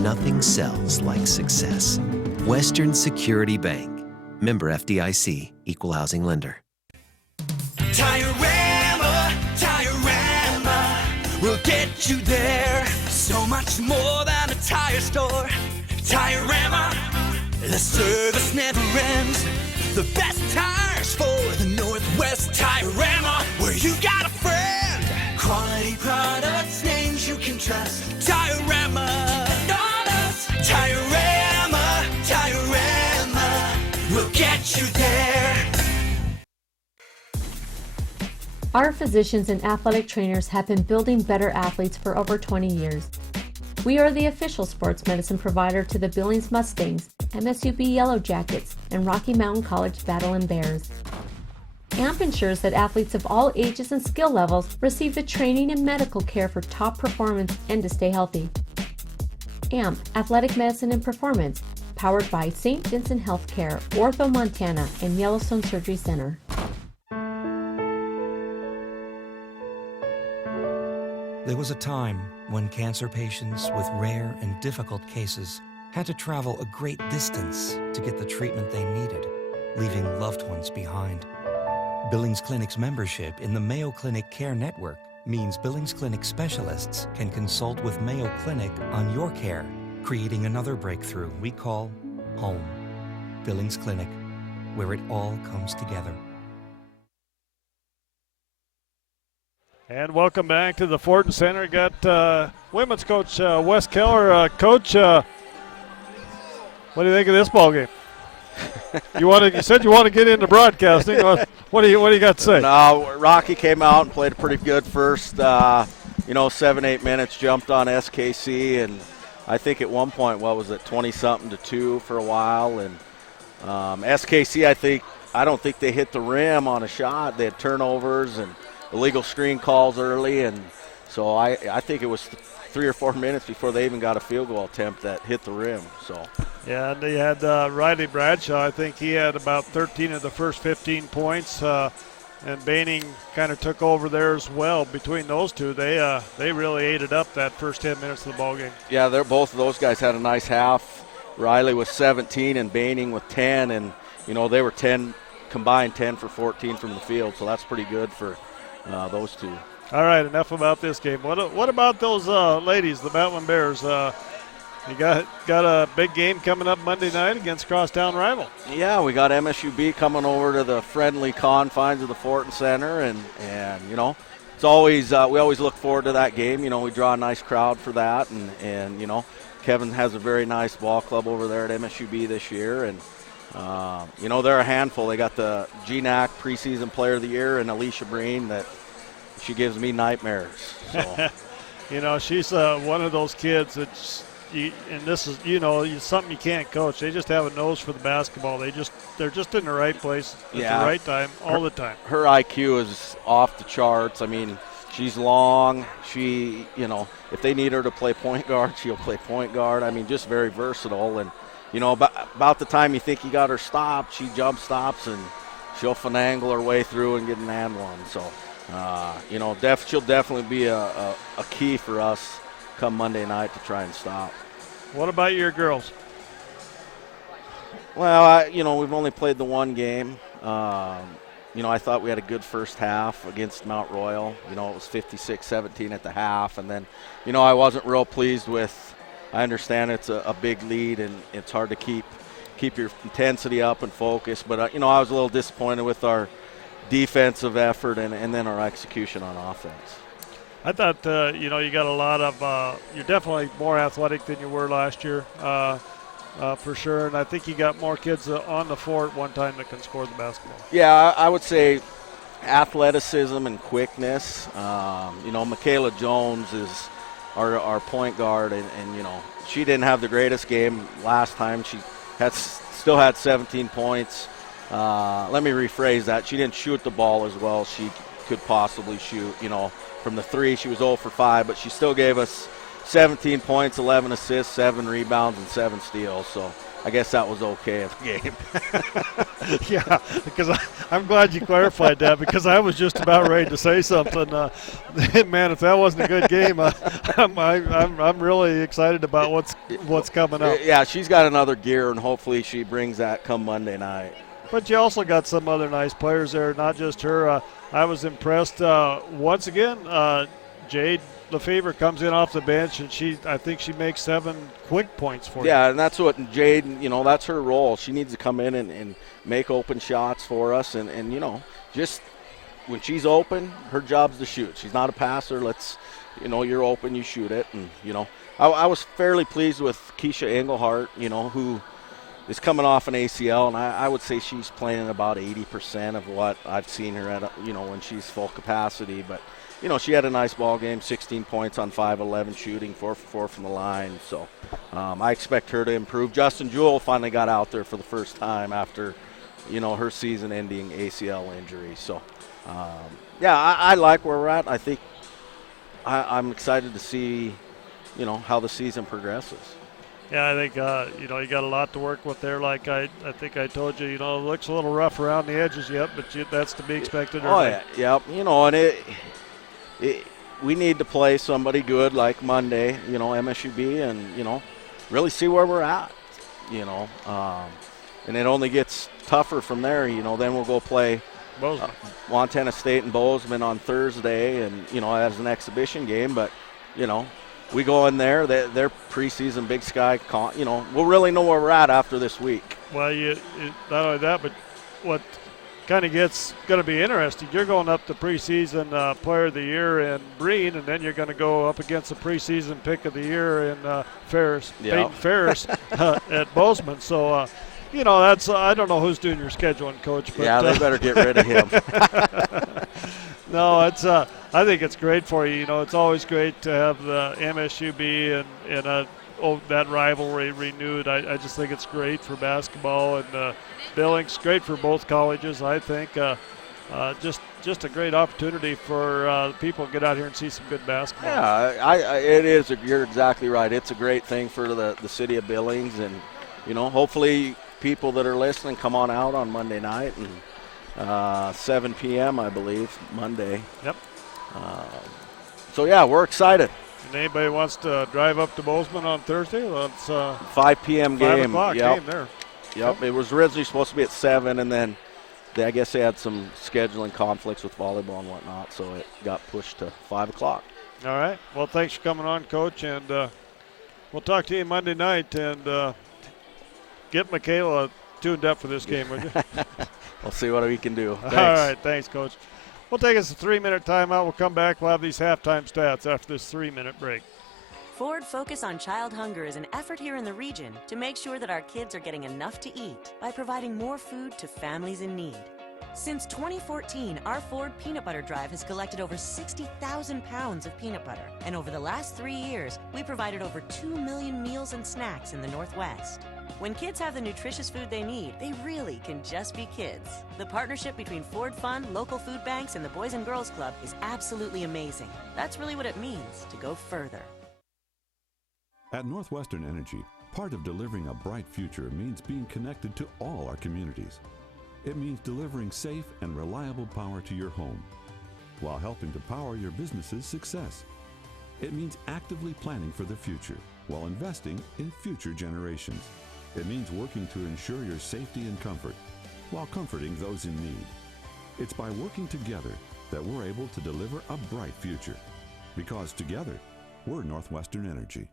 Nothing sells like success. Western Security Bank. Member FDIC. Equal housing lender. Tire-Rama, we'll get you there. So much more than a tire store. Tire-Rama, the service never ends. The best tires for the Northwest. Tire-Rama, where you got a friend. Quality products, names you can trust. Tire-Rama, not us. Tire-Rama, Tire-Rama, we'll get you there. Our physicians and athletic trainers have been building better athletes for over 20 years. We are the official sports medicine provider to the Billings Mustangs, MSUB Yellow Jackets, and Rocky Mountain College Battlin Bears. AMP ensures that athletes of all ages and skill levels receive the training and medical care for top performance and to stay healthy. AMP, Athletic Medicine and Performance, Powered by St. Vincent Healthcare, Ortho Montana, and Yellowstone Surgery Center. There was a time when cancer patients with rare and difficult cases had to travel a great distance to get the treatment they needed, leaving loved ones behind. Billings Clinic's membership in the Mayo Clinic Care Network means Billings Clinic specialists can consult with Mayo Clinic on your care, creating another breakthrough we call home. Billings Clinic, where it all comes together. And welcome back to the Fortin Center. Got women's coach Wes Keller. Coach, what do you think of this ball game? You said you want to get into broadcasting. What do you got to say? No, Rocky came out and played a pretty good first. 7-8 minutes. Jumped on SKC, and I think at one point, 20-something to 2 for a while. And SKC, I don't think they hit the rim on a shot. They had turnovers and illegal screen calls early, and so I think it was 3 or 4 minutes before they even got a field goal attempt that hit the rim. So yeah, and they had Riley Bradshaw. I think he had about 13 of the first 15 points, and Baining kind of took over there as well. Between those two, they really ate it up that first 10 minutes of the ball game. Yeah, both of those guys had a nice half. Riley was 17 and Baining with 10, and they were combined 10 for 14 from the field, so that's pretty good for those two. All right, enough about this game. What about those ladies, the Battlin Bears? You got a big game coming up Monday night against crosstown rival. Yeah, we got MSUB coming over to the friendly confines of the Fortin Center, and it's always we always look forward to that game. We draw a nice crowd for that, and Kevin has a very nice ball club over there at MSUB this year, and they're a handful. They got the GNAC preseason player of the year and Alicia Breen that she gives me nightmares. So. She's one of those kids that's, and this is, something you can't coach. They just have a nose for the basketball. They're just in the right place at the right time all the time. Her IQ is off the charts. I mean, she's long. She, if they need her to play point guard, she'll play point guard. I mean, just very versatile. And about the time you think you got her stopped, she jump stops and she'll finagle her way through and get an and one. So, she'll definitely be a key for us come Monday night to try and stop. What about your girls? Well, we've only played the one game. I thought we had a good first half against Mount Royal. It was 56-17 at the half. And then, I wasn't real pleased with, I understand it's a big lead and it's hard to keep your intensity up and focus. But, I was a little disappointed with our defensive effort and then our execution on offense. I thought, you got a lot of you're definitely more athletic than you were last year, for sure. And I think you got more kids on the floor at one time that can score the basketball. Yeah, I would say athleticism and quickness. Michaela Jones is our point guard, and she didn't have the greatest game last time. She still had 17 points. Let me rephrase that. She didn't shoot the ball as well as she could possibly shoot. From the three, she was 0 for 5, but she still gave us 17 points, 11 assists, 7 rebounds, and 7 steals. So I guess that was okay at the game. Yeah, because I'm glad you clarified that, because I was just about ready to say something. Man, if that wasn't a good game, I'm really excited about what's coming up. Yeah, she's got another gear, and hopefully she brings that come Monday night. But you also got some other nice players there, not just her. I was impressed once again. Jade Lefevre comes in off the bench, and I think she makes 7 quick points for you. Yeah, and that's what Jade, that's her role. She needs to come in and make open shots for us, and just when she's open, her job's to shoot. She's not a passer. You're open, you shoot it, and I was fairly pleased with Keisha Engelhart, who is coming off an ACL, and I would say she's playing about 80% of what I've seen her at, when she's full capacity. But, she had a nice ball game, 16 points on 5-11 shooting, 4 for 4 from the line. So I expect her to improve. Justin Jewell finally got out there for the first time after, her season-ending ACL injury. So, I like where we're at. I think I'm excited to see, how the season progresses. Yeah, I think, you got a lot to work with there. Like I think I told you, it looks a little rough around the edges yet, but that's to be expected. Oh, yeah. Yep. And we need to play somebody good like Monday, MSUB, and, really see where we're at, and it only gets tougher from there. Then we'll go play Montana State and Bozeman on Thursday, and, as an exhibition game. But, we go in there, they're preseason Big Sky, we'll really know where we're at after this week. Well, not only that, but what kind of gets going to be interesting, you're going up to preseason player of the year in Breen, and then you're going to go up against the preseason pick of the year in Peyton Ferris at Bozeman. So, that's I don't know who's doing your scheduling, Coach. But, yeah, they better get rid of him. No, it's I think it's great for you. It's always great to have the MSUB and that rivalry renewed. I just think it's great for basketball and Billings. Great for both colleges, I think. Just a great opportunity for people to get out here and see some good basketball. Yeah, it is. You're exactly right. It's a great thing for the city of Billings, and hopefully people that are listening come on out on Monday night and 7 p.m. I believe Monday. Yep. So yeah, we're excited. And anybody wants to drive up to Bozeman on Thursday? That's 5 p.m. game. 5 o'clock game there. Yep. It was originally supposed to be at 7, and then I guess they had some scheduling conflicts with volleyball and whatnot, so it got pushed to 5 o'clock. All right. Well, thanks for coming on, Coach, and we'll talk to you Monday night, and get Michaela tuned up for this game, would you? We'll see what we can do. Thanks. All right. Thanks, Coach. We'll take us a 3-minute timeout. We'll come back. We'll have these halftime stats after this 3-minute break. Ford Focus on Child Hunger is an effort here in the region to make sure that our kids are getting enough to eat by providing more food to families in need. Since 2014, our Ford Peanut Butter Drive has collected over 60,000 pounds of peanut butter. And over the last 3 years, we provided over 2 million meals and snacks in the Northwest. When kids have the nutritious food they need, they really can just be kids. The partnership between Ford Fund, local food banks, and the Boys and Girls Club is absolutely amazing. That's really what it means to go further. At Northwestern Energy, part of delivering a bright future means being connected to all our communities. It means delivering safe and reliable power to your home while helping to power your business's success. It means actively planning for the future while investing in future generations. It means working to ensure your safety and comfort while comforting those in need. It's by working together that we're able to deliver a bright future. Because together, we're Northwestern Energy.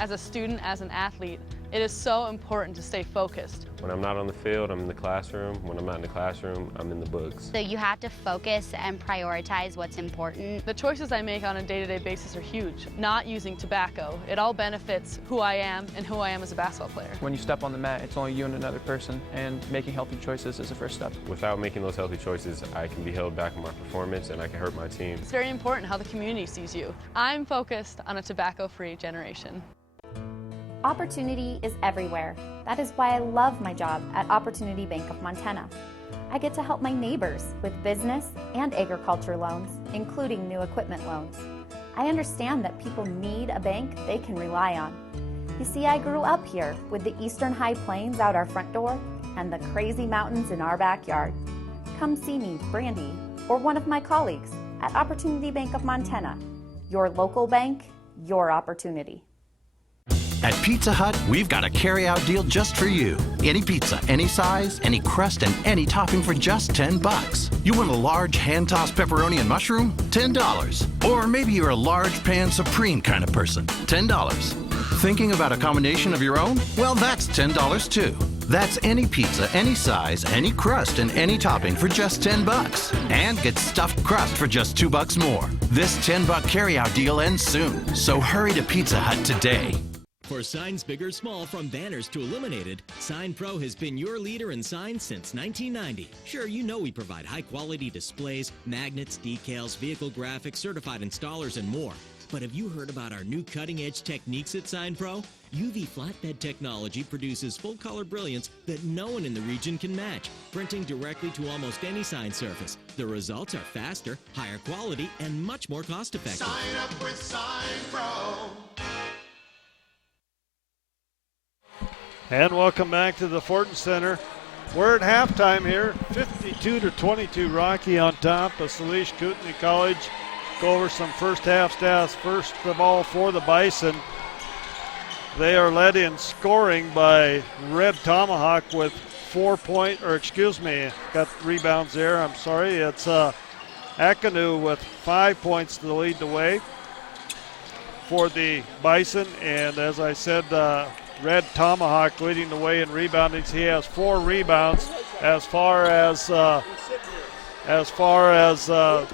As a student, as an athlete, it is so important to stay focused. When I'm not on the field, I'm in the classroom. When I'm not in the classroom, I'm in the books. So you have to focus and prioritize what's important. The choices I make on a day-to-day basis are huge. Not using tobacco, it all benefits who I am and who I am as a basketball player. When you step on the mat, it's only you and another person, and making healthy choices is the first step. Without making those healthy choices, I can be held back in my performance and I can hurt my team. It's very important how the community sees you. I'm focused on a tobacco-free generation. Opportunity is everywhere. That is why I love my job at Opportunity Bank of Montana. I get to help my neighbors with business and agriculture loans, including new equipment loans. I understand that people need a bank they can rely on. You see, I grew up here with the eastern high plains out our front door and the crazy mountains in our backyard. Come see me, Brandy, or one of my colleagues at Opportunity Bank of Montana. Your local bank, your opportunity. At Pizza Hut, we've got a carry-out deal just for you. Any pizza, any size, any crust, and any topping for just $10. You want a large hand-tossed pepperoni and mushroom? $10. Or maybe you're a large pan supreme kind of person. $10. Thinking about a combination of your own? Well, that's $10 too. That's any pizza, any size, any crust, and any topping for just $10. And get stuffed crust for just $2 more. This $10 carry-out deal ends soon, so hurry to Pizza Hut today. For signs big or small, from banners to illuminated, Sign Pro has been your leader in signs since 1990. Sure, you know we provide high-quality displays, magnets, decals, vehicle graphics, certified installers, and more. But have you heard about our new cutting-edge techniques at Sign Pro? UV flatbed technology produces full-color brilliance that no one in the region can match, printing directly to almost any sign surface. The results are faster, higher quality, and much more cost-effective. Sign up with Sign Pro. And welcome back to the Fortin Center. We're at halftime here, 52-22 Rocky on top of Salish Kootenai College. Go over some first half stats. First of all, for the Bison, they are led in scoring by Red Tomahawk with got rebounds there. I'm sorry. It's Akanu with 5 points to lead the way for the Bison. And as I said, Red Tomahawk leading the way in rebounding. He has 4 rebounds. As far as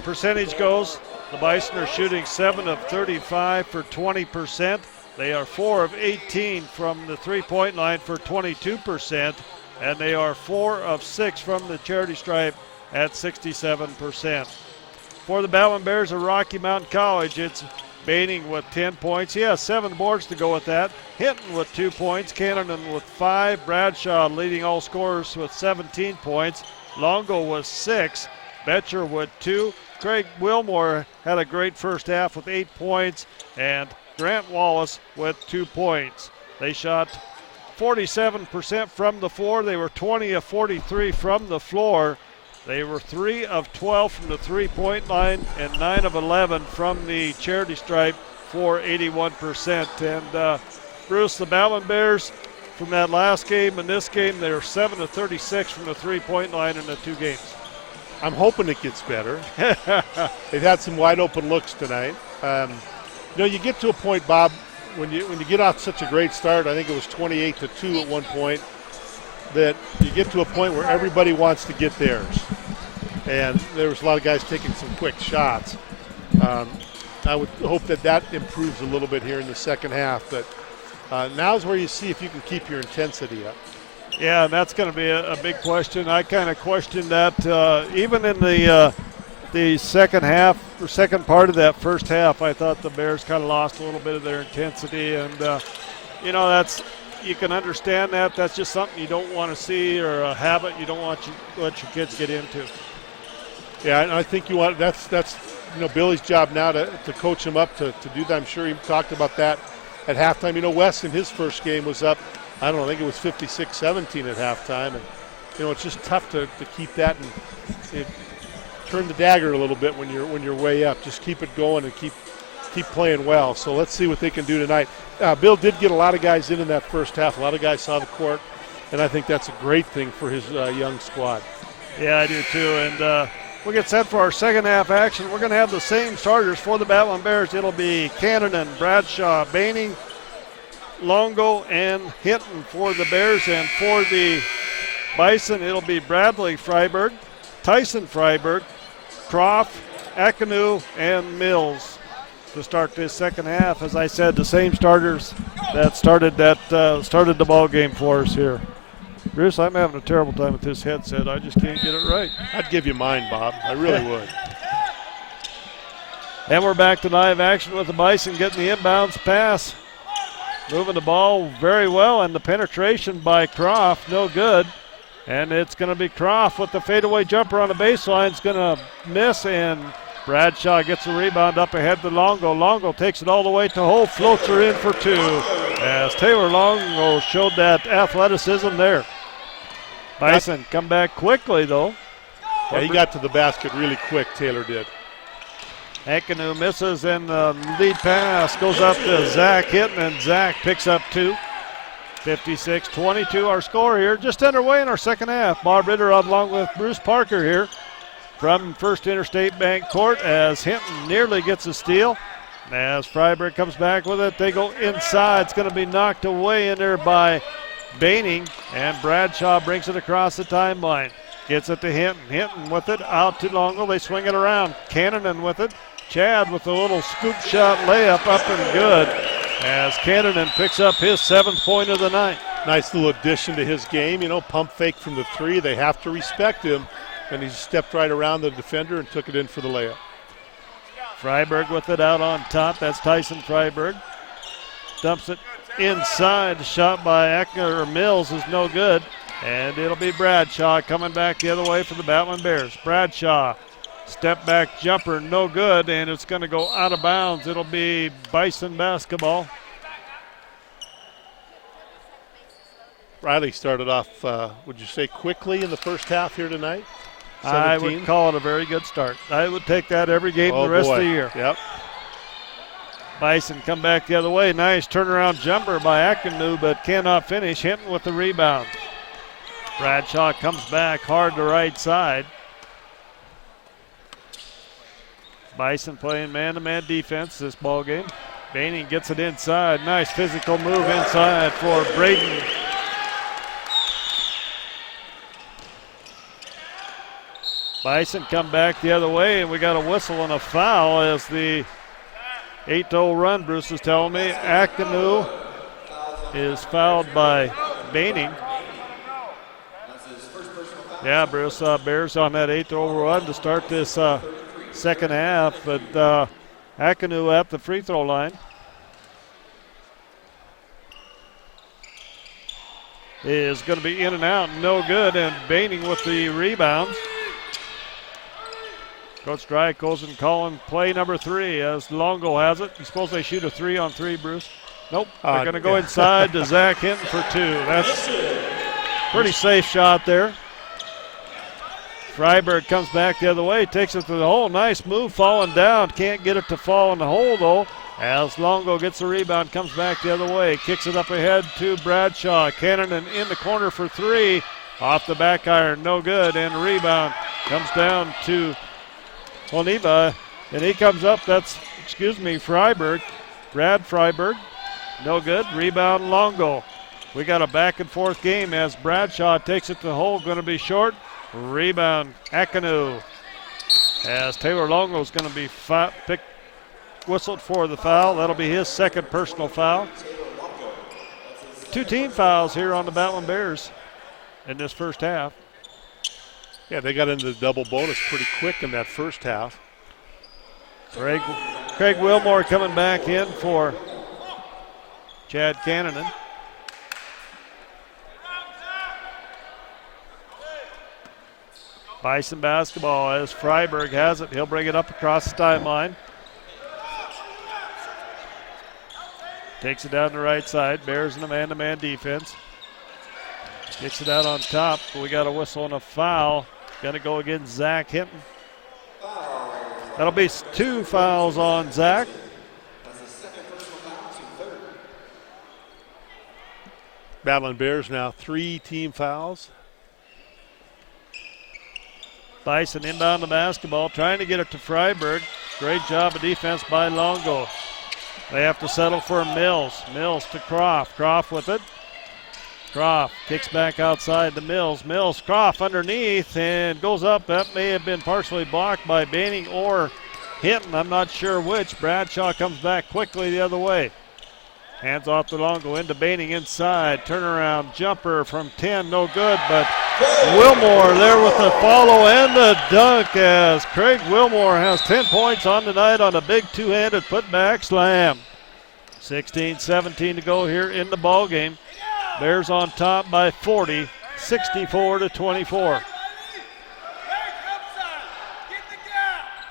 percentage goes, the Bison are shooting 7 of 35 for 20%. They are 4 of 18 from the three-point line for 22%, and they are 4 of 6 from the charity stripe at 67%. For the Battlin Bears of Rocky Mountain College, it's Baining with 10 points. He has 7 boards to go with that. Hinton with 2 points. Cannon with 5. Bradshaw leading all scorers with 17 points. Longo with 6. Betcher with 2. Craig Wilmore had a great first half with 8 points. And Grant Wallace with 2 points. They shot 47% from the floor. They were 20 of 43 from the floor. They were 3 of 12 from the three-point line and 9 of 11 from the charity stripe for 81%. And Bruce, the Battlin Bears from that last game and this game, they're 7 of 36 from the three-point line in the 2 games. I'm hoping it gets better. They've had some wide open looks tonight. You get to a point, Bob, when you get off such a great start. I think it was 28-2 at one point. That you get to a point where everybody wants to get theirs. And there was a lot of guys taking some quick shots. I would hope that improves a little bit here in the second half. But now's where you see if you can keep your intensity up. Yeah, and that's going to be a big question. I kind of questioned that even in the second half, or second part of that first half. I thought the Bears kind of lost a little bit of their intensity. And, you can understand that. That's just something you don't want to see, or a habit you don't want to let your kids get into. Yeah, and I think that's Billy's job now to coach them up to do that. I'm sure he talked about that at halftime. Wes in his first game was up, I think it was 56-17 at halftime. And, it's just tough to keep that and turn the dagger a little bit when you're way up. Just keep it going and keep playing well. So let's see what they can do tonight. Bill did get a lot of guys in that first half. A lot of guys saw the court, and I think that's a great thing for his young squad. Yeah, I do too. And we'll get set for our second half action. We're going to have the same starters for the Battlin Bears. It'll be Cannon, Bradshaw, Baining, Longo, and Hinton for the Bears. And for the Bison, it'll be Bradley Freiberg, Tyson Freiberg, Croft, Akanu, and Mills to start this second half. As I said, the same starters that started the ball game for us here. Bruce, I'm having a terrible time with this headset. I just can't get it right. I'd give you mine, Bob. I really would. And we're back to live action with the Bison getting the inbounds pass. Moving the ball very well, and the penetration by Croft, no good. And it's going to be Croft with the fadeaway jumper on the baseline. It's going to miss, and Bradshaw gets the rebound up ahead to Longo. Longo takes it all the way to Holt, floats her in for 2. As Taylor Longo showed that athleticism there. Bison come back quickly, though. Yeah, he got to the basket really quick, Taylor did. Akanu misses, and the lead pass goes up to Zach Hinton, and Zach picks up 2. 56-22 our score here. Just underway in our second half. Bob Ritter along with Bruce Parker here from First Interstate Bank Court as Hinton nearly gets a steal. As Freiberg comes back with it, they go inside. It's going to be knocked away in there by Baining, and Bradshaw brings it across the timeline. Gets it to Hinton. Hinton with it out to Longo. They swing it around. Cannon with it. Chad with a little scoop shot layup up and good as Cannon picks up his 7th point of the night. Nice little addition to his game. Pump fake from the 3. They have to respect him. And he stepped right around the defender and took it in for the layup. Freiberg with it out on top. That's Tyson Freiberg. Dumps it inside. The shot by Mills is no good. And it'll be Bradshaw coming back the other way for the Battlin Bears. Bradshaw, step back jumper, no good. And it's going to go out of bounds. It'll be Bison basketball. Riley started off, would you say, quickly in the first half here tonight? 17? I would call it a very good start. I would take that every game the rest of the year. Yep. Bison come back the other way. Nice turnaround jumper by Akinu, but cannot finish. Hinton with the rebound. Bradshaw comes back hard to right side. Bison playing man-to-man defense this ball game. Baining gets it inside. Nice physical move inside for Braden. Bison come back the other way, and we got a whistle and a foul as the 8-0 run, Bruce is telling me. Akinu is fouled by Baining. Yeah, Bruce, Bears on that 8-0 run to start this second half, but Akinu at the free throw line. Is going to be in and out, no good, and Baining with the rebounds. Coach Drykosen calling play number 3 as Longo has it. You suppose they shoot a 3-on-3, Bruce? Nope, they're going to go inside to Zach Hinton for 2. That's a pretty safe shot there. Freiberg comes back the other way, takes it to the hole. Nice move, falling down. Can't get it to fall in the hole, though, as Longo gets the rebound, comes back the other way. Kicks it up ahead to Bradshaw. Cannon in the corner for 3. Off the back iron, no good, and the rebound comes down to Oniva, and he comes up. That's, Freiberg. Brad Freiberg, no good. Rebound Longo. We got a back and forth game as Bradshaw takes it to the hole, going to be short. Rebound Akinu as Taylor Longo is going to be whistled for the foul. That'll be his second personal foul. 2 team fouls here on the Battlin Bears in this first half. Yeah, they got into the double bonus pretty quick in that first half. Craig Wilmore coming back in for Chad Cannonen. Bison basketball as Freiberg has it. He'll bring it up across the timeline. Takes it down the right side. Bears in a man-to-man defense. Kicks it out on top. We got a whistle and a foul. Going to go against Zach Hinton. That'll be 2 fouls on Zach. Battlin Bears now 3 team fouls. Bison inbound the basketball, trying to get it to Freiberg. Great job of defense by Longo. They have to settle for Mills. Mills to Croft. Croft with it. Croft kicks back outside to Mills. Mills, Croft underneath and goes up. That may have been partially blocked by Baining or Hinton. I'm not sure which. Bradshaw comes back quickly the other way. Hands off to Longo into Baining inside. Turnaround jumper from 10, no good, but Wilmore there with the follow and the dunk as Craig Wilmore has 10 points on the night on a big 2-handed putback slam. 16-17 to go here in the ball game. Bears on top by 40, 64-24.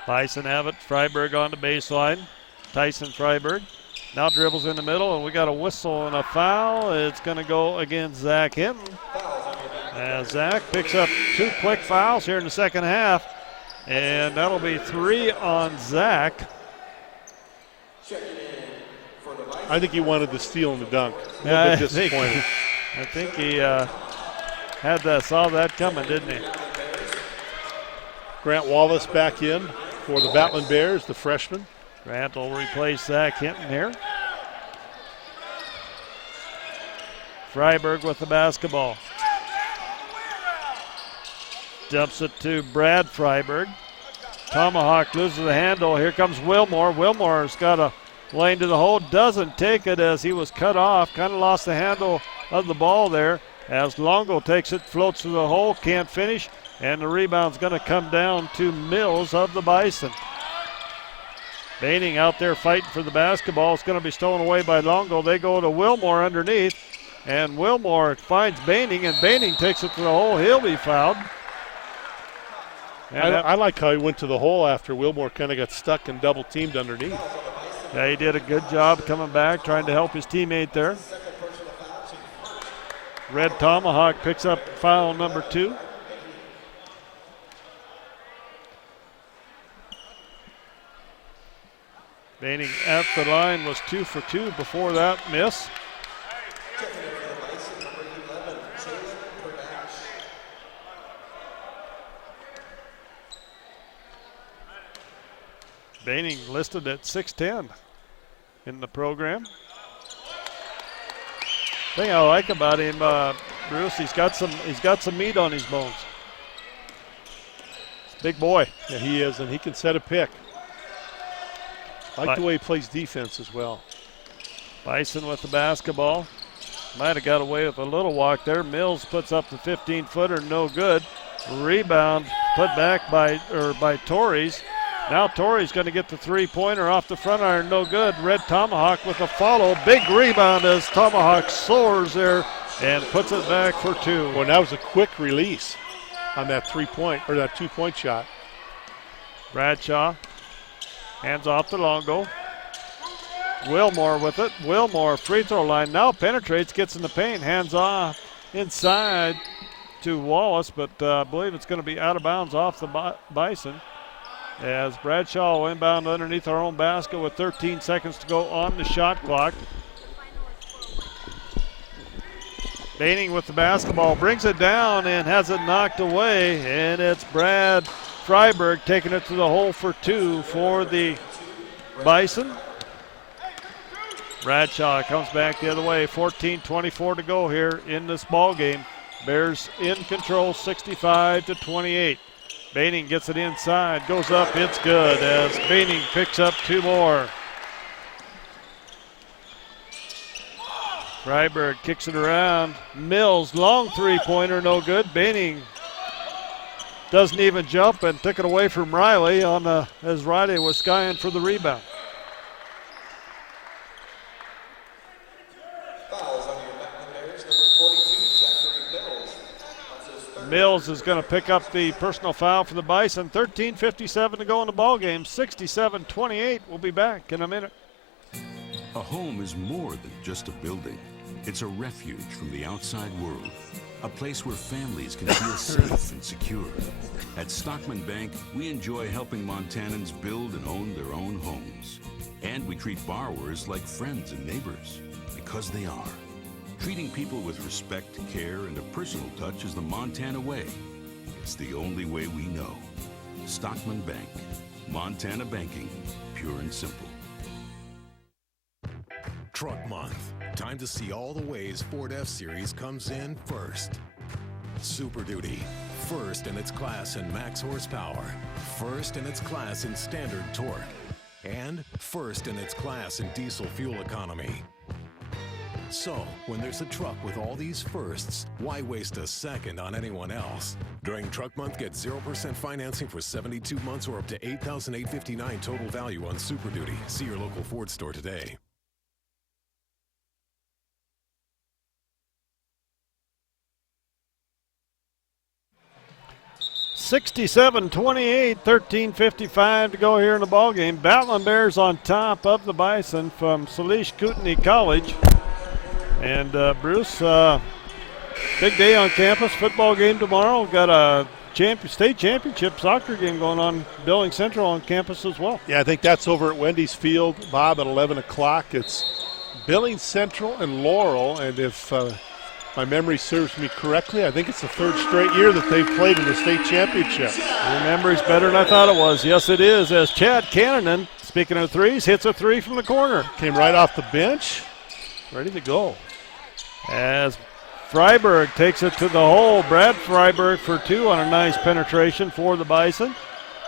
Bison have it. Freiberg on the baseline. Tyson Freiberg now dribbles in the middle, and we got a whistle and a foul. It's going to go against Zach Hinton. As Zach picks up 2 quick fouls here in the second half, and that'll be 3 on Zach. I think he wanted the steal and the dunk. Yeah, a bit disappointed. I think he saw that coming, didn't he? Grant Wallace back in for the Battlin Bears, the freshman. Grant will replace Zach Hinton here. Freiberg with the basketball. Dumps it to Brad Freiberg. Tomahawk loses the handle. Here comes Wilmore. Wilmore's got a lane to the hole. Doesn't take it as he was cut off. Kind of lost the handle of the ball there. As Longo takes it, floats to the hole, can't finish. And the rebound's going to come down to Mills of the Bison. Baining out there fighting for the basketball. It's going to be stolen away by Longo. They go to Wilmore underneath. And Wilmore finds Baining, and Baining takes it to the hole. He'll be fouled. I like how he went to the hole after Wilmore kind of got stuck and double teamed underneath. Yeah, he did a good job coming back, trying to help his teammate there. Red Tomahawk picks up foul number 2. Baining at the line was 2 for 2 before that miss. Baining listed at 6'10" in the program. Thing I like about him, Bruce, he's got some meat on his bones. He's a big boy. Yeah, he is, and he can set a pick. I like the way he plays defense as well. Bison with the basketball. Might have got away with a little walk there. Mills puts up the 15-footer, no good. Rebound put back by Torres. Now Torres going to get the three-pointer off the front iron, no good. Red Tomahawk with a follow. Big rebound as Tomahawk soars there and puts it back for 2. Well, that was a quick release on that that 2-point shot. Bradshaw hands off to Longo. Wilmore with it. Wilmore, free throw line, now penetrates, gets in the paint, hands off inside to Wallace, but I believe it's going to be out of bounds off the Bison. As Bradshaw will inbound underneath our own basket with 13 seconds to go on the shot clock. Baining with the basketball, brings it down and has it knocked away, and it's Brad Freiberg taking it to the hole for 2 for the Bison. Bradshaw comes back the other way, 14:24 to go here in this ball game. Bears in control, 65-28. Baining gets it inside, goes up, it's good as Baining picks up 2 more. Freiberg kicks it around. Mills, long three-pointer, no good. Baining doesn't even jump and took it away from Riley as Riley was skying for the rebound. Mills is going to pick up the personal foul for the Bison. 13:57 to go in the ball game. 67-28. We'll be back in a minute. A home is more than just a building. It's a refuge from the outside world. A place where families can feel safe and secure. At Stockman Bank, we enjoy helping Montanans build and own their own homes. And we treat borrowers like friends and neighbors, because they are. Treating people with respect, care, and a personal touch is the Montana way. It's the only way we know. Stockman Bank. Montana banking. Pure and simple. Truck Month. Time to see all the ways Ford F-Series comes in first. Super Duty. First in its class in max horsepower. First in its class in standard torque. And first in its class in diesel fuel economy. So, when there's a truck with all these firsts, why waste a second on anyone else? During Truck Month, get 0% financing for 72 months or up to $8,859 total value on Super Duty. See your local Ford store today. (67-28), 13:55 to go here in the ball game. Battlin Bears on top of the Bison from Salish Kootenai College. And Bruce, big day on campus. Football game tomorrow. Got a state championship soccer game going on. Billings Central on campus as well. Yeah, I think that's over at Wendy's Field, Bob, at 11 o'clock. It's Billings Central and Laurel, and if my memory serves me correctly, I think it's the 3rd straight year that they've played in the state championship. Your memory's better than I thought it was. Yes, it is, as Chad Cannonen, speaking of threes, hits a 3 from the corner. Came right off the bench, ready to go. As Freiberg takes it to the hole. Brad Freiberg for 2 on a nice penetration for the Bison.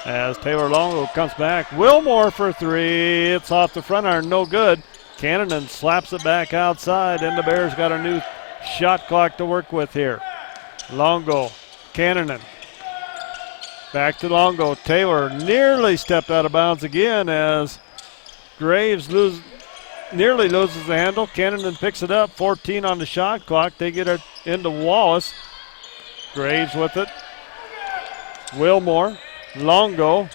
As Taylor Longo comes back. Wilmore for 3. It's off the front iron, no good. Cannonen slaps it back outside, and the Bears got a new shot clock to work with here. Longo, Cannonen. Back to Longo. Taylor nearly stepped out of bounds again as Graves nearly loses the handle. Cannonen picks it up. 14 on the shot clock. They get it into Wallace. Graves with it. Wilmore. Longo.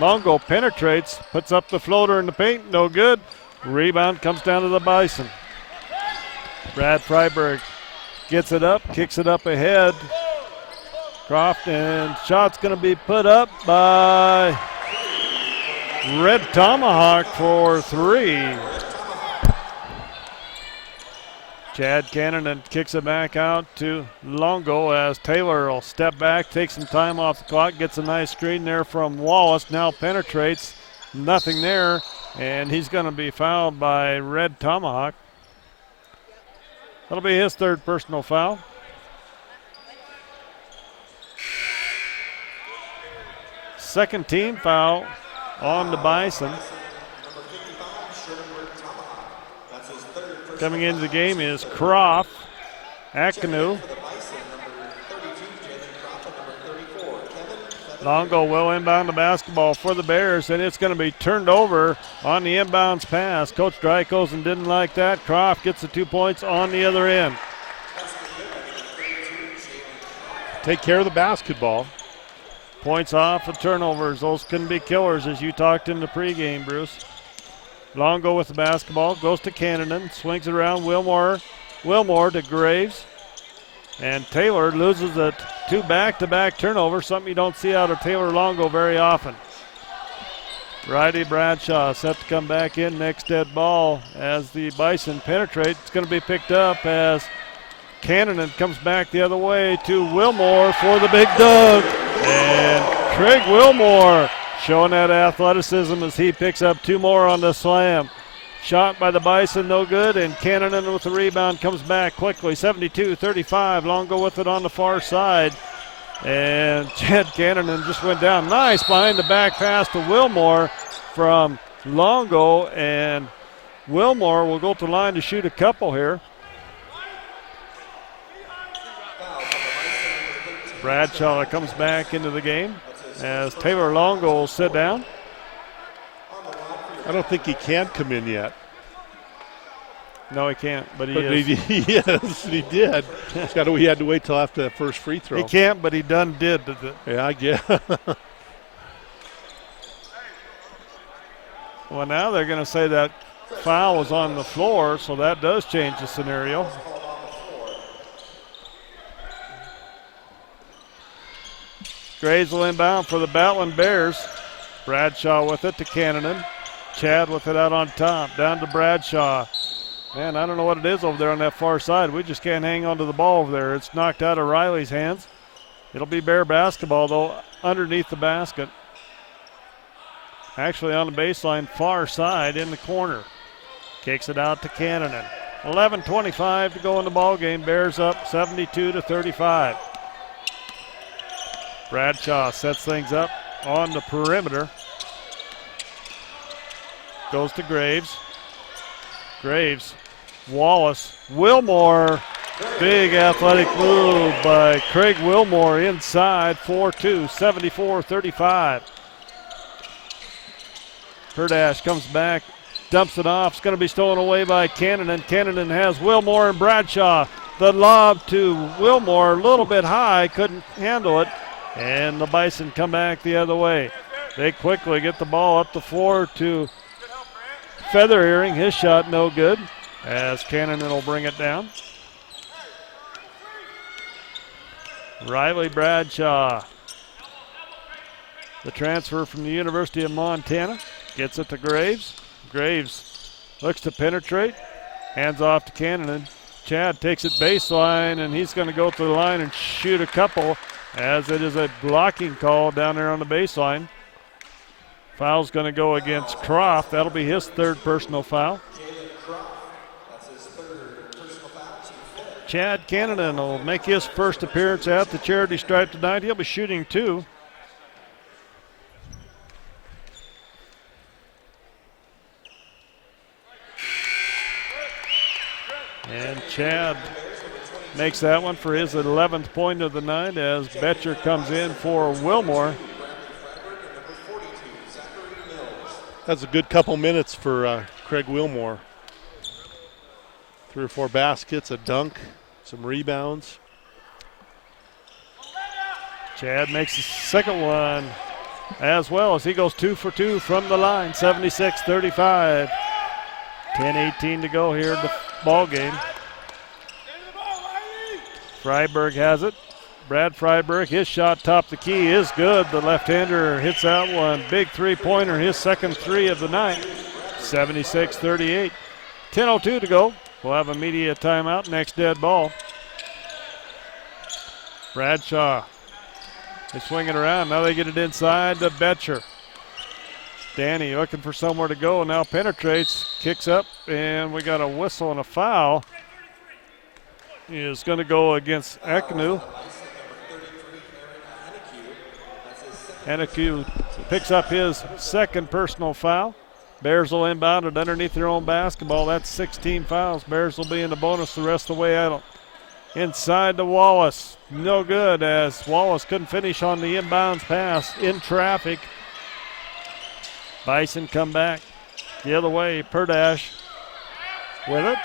Longo penetrates. Puts up the floater in the paint. No good. Rebound comes down to the Bison. Brad Freiberg gets it up, kicks it up ahead. Croft, and shot's going to be put up by Red Tomahawk for 3. Chad Cannon kicks it back out to Longo as Taylor will step back, take some time off the clock, gets a nice screen there from Wallace, now penetrates, nothing there, and he's going to be fouled by Red Tomahawk. That'll be his 3rd personal foul. Second team foul on the Bison. Coming into the game is Croft, Akanu. Longo will inbound the basketball for the Bears, and it's going to be turned over on the inbounds pass. Coach Drykosen didn't like that. Croft gets the 2 points on the other end. Take care of the basketball. Points off of turnovers. Those can be killers, as you talked in the pregame, Bruce. Longo with the basketball, goes to Cannon, swings it around Wilmore to Graves. And Taylor loses it. 2 back-to-back turnovers, something you don't see out of Taylor Longo very often. Riley Bradshaw set to come back in, next dead ball as the Bison penetrate. It's going to be picked up as Cannon comes back the other way to Wilmore for the Big Doug. And Craig Wilmore showing that athleticism as he picks up 2 more on the slam. Shot by the Bison, no good, and Cannon with the rebound comes back quickly. 72-35, Longo with it on the far side. And Chad Cannon just went down. Nice behind the back pass to Wilmore from Longo, and Wilmore will go to the line to shoot a couple here. Bradshaw comes back into the game as Taylor Longo will sit down. I don't think he can come in yet. No, he can't, but he is. Yes, he did. We had to wait till after that first free throw. He can't, but he did. Yeah, I guess. Well, now they're going to say that foul was on the floor, so that does change the scenario. Graves will inbound for the Battlin Bears. Bradshaw with it to Cannon. Chad with it out on top. Down to Bradshaw. Man, I don't know what it is over there on that far side. We just can't hang on to the ball over there. It's knocked out of Riley's hands. It'll be Bear basketball, though, underneath the basket. Actually on the baseline, far side in the corner. Kicks it out to Cannon. 11:25 to go in the ball game. Bears up 72-35. Bradshaw sets things up on the perimeter. Goes to Graves. Graves, Wallace, Wilmore. Big athletic move by Craig Wilmore inside. 4-2, 74-35. Herdash comes back, dumps it off. It's going to be stolen away by Cannon, and Cannon has Wilmore and Bradshaw. The lob to Wilmore, a little bit high, couldn't handle it, and the Bison come back the other way. They quickly get the ball up the floor to Feather Earring. His shot no good, as Cannon will bring it down. Riley Bradshaw, the transfer from the University of Montana, gets it to Graves. Graves looks to penetrate, hands off to Cannon, and Chad takes it baseline, and he's going to go to the line and shoot a couple, as it is a blocking call down there on the baseline. Foul's going to go against Croft. That'll be his third personal foul. Chad Cannon will make his first appearance at the charity stripe tonight. He'll be shooting two. And Chad makes that one for his 11th point of the night as Betcher comes in for Wilmore. That's a good couple minutes for Craig Wilmore. 3 or 4 baskets, a dunk, some rebounds. Chad makes the second one as well as he goes 2 for 2 from the line. 76-35. 10-18 to go here in the ball game. Freiberg has it. Brad Freiberg, his shot top the key is good. The left-hander hits that one. Big three-pointer, his second three of the night. 76-38. 10:02 to go. We'll have a media timeout. Next dead ball. Bradshaw. They swing it around. Now they get it inside to Betcher. Danny looking for somewhere to go. Now penetrates, kicks up, and we got a whistle and a foul. He is going to go against Eknu. Anaku picks up his second personal foul. Bears will inbound it underneath their own basketball. That's 16 fouls. Bears will be in the bonus the rest of the way out. Inside to Wallace. No good as Wallace couldn't finish on the inbounds pass in traffic. Bison come back the other way. Perdash with it.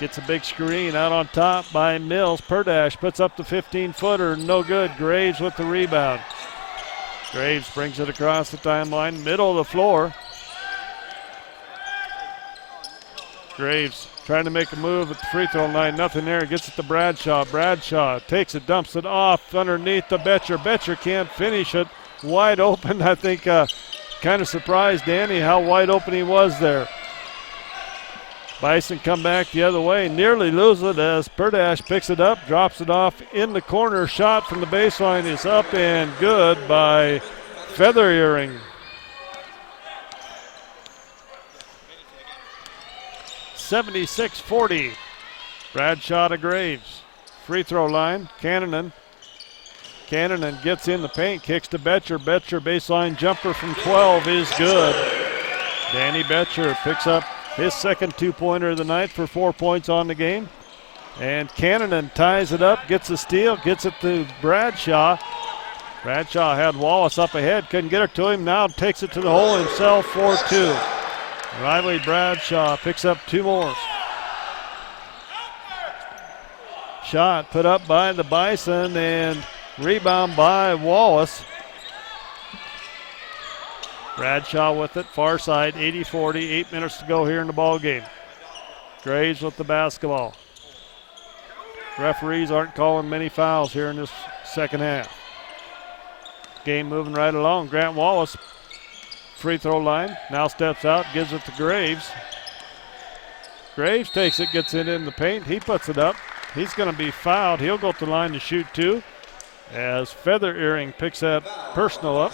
Gets a big screen out on top by Mills. Perdash puts up the 15-footer. No good. Graves with the rebound. Graves brings it across the timeline. Middle of the floor. Graves trying to make a move at the free throw line. Nothing there. Gets it to Bradshaw. Bradshaw takes it, dumps it off underneath the Betcher. Betcher can't finish it. Wide open. I think kind of surprised Danny how wide open he was there. Bison come back the other way, nearly lose it as Perdash picks it up, drops it off in the corner. Shot from the baseline is up and good by Feather Earring. (76-40). Bradshaw to Graves. Free throw line. Cannonen gets in the paint, kicks to Betcher. Betcher baseline jumper from 12 is good. Danny Betcher picks up his second two-pointer of the night for 4 points on the game. And Cannonen ties it up, gets a steal, gets it to Bradshaw. Bradshaw had Wallace up ahead, couldn't get it to him. Now takes it to the hole himself for two. Riley Bradshaw picks up two more. Shot put up by the Bison and rebound by Wallace. Bradshaw with it, far side, 80-40, 8 minutes to go here in the ball game. Graves with the basketball. Referees aren't calling many fouls here in this second half. Game moving right along. Grant Wallace, free throw line, now steps out, gives it to Graves. Graves takes it, gets it in the paint, he puts it up. He's going to be fouled. He'll go to the line to shoot two as Feather Earring picks that personal up.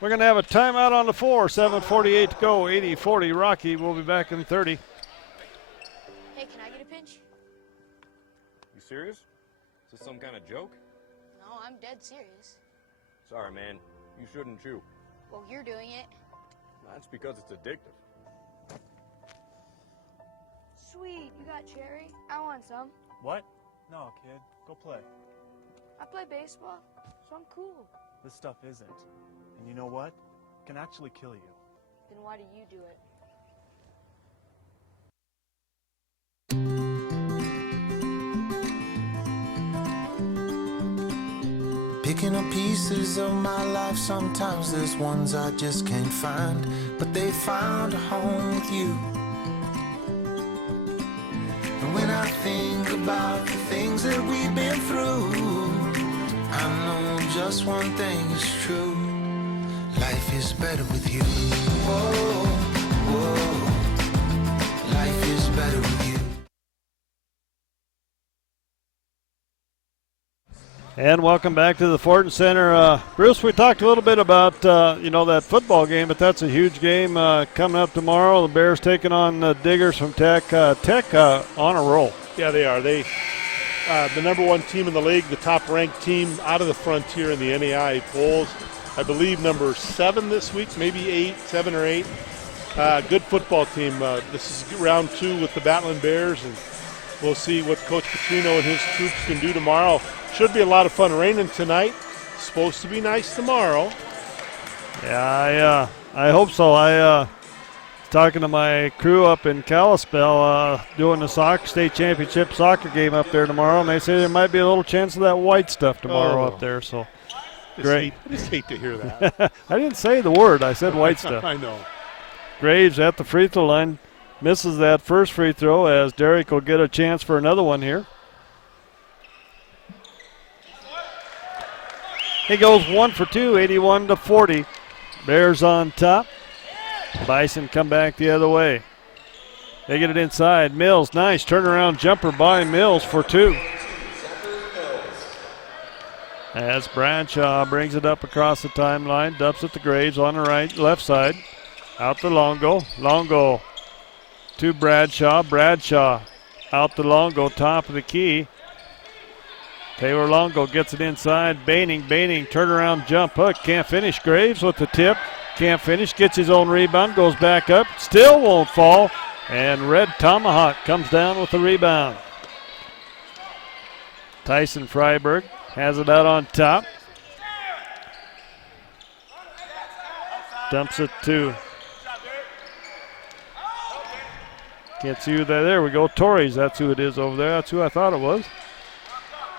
We're going to have a timeout on the floor. 7:48 to go. 80-40 Rocky. We'll be back in 30. Hey, can I get a pinch? You serious? Is this some kind of joke? No, I'm dead serious. Sorry, man. You shouldn't chew. Well, you're doing it. That's because it's addictive. Sweet, you got cherry? I want some. What? No, kid. Go play. I play baseball, so I'm cool. This stuff isn't. And you know what? It can actually kill you. Then why do you do it? Picking up pieces of my life, sometimes there's ones I just can't find, but they found a home with you. And when I think about the things that we've been through, I know just one thing is true. Life is better with you. Whoa, whoa. Life is better with you. And welcome back to the Fortin Center. Bruce, we talked a little bit about, that football game, but that's a huge game coming up tomorrow. The Bears taking on the Diggers from Tech. Tech on a roll. Yeah, they are. They the number one team in the league, the top-ranked team out of the Frontier in the NAI polls. I believe number 7 this week, maybe 7 or 8. Good football team. This is round 2 with the Battlin Bears, and we'll see what Coach Petrino and his troops can do tomorrow. Should be a lot of fun. Raining tonight. Supposed to be nice tomorrow. Yeah, I hope so. talking to my crew up in Kalispell, doing the state championship soccer game up there tomorrow, and they say there might be a little chance of that white stuff tomorrow up there. So great. I just hate to hear that. I didn't say the word. I said white stuff. I know. Graves at the free throw line misses that first free throw as Derek will get a chance for another one here. He goes 1 for 2, 81-40. Bears on top. Bison come back the other way. They get it inside. Mills, nice turnaround jumper by Mills for 2. As Bradshaw brings it up across the timeline, dumps it to Graves on the left side. Out to Longo. Longo to Bradshaw. Bradshaw out to Longo, top of the key. Taylor Longo gets it inside. Baining, turnaround jump hook. Can't finish. Graves with the tip. Can't finish. Gets his own rebound. Goes back up. Still won't fall. And Red Tomahawk comes down with the rebound. Tyson Freiberg has it out on top. Dumps it to. Gets you there. There we go. Torres. That's who it is over there. That's who I thought it was.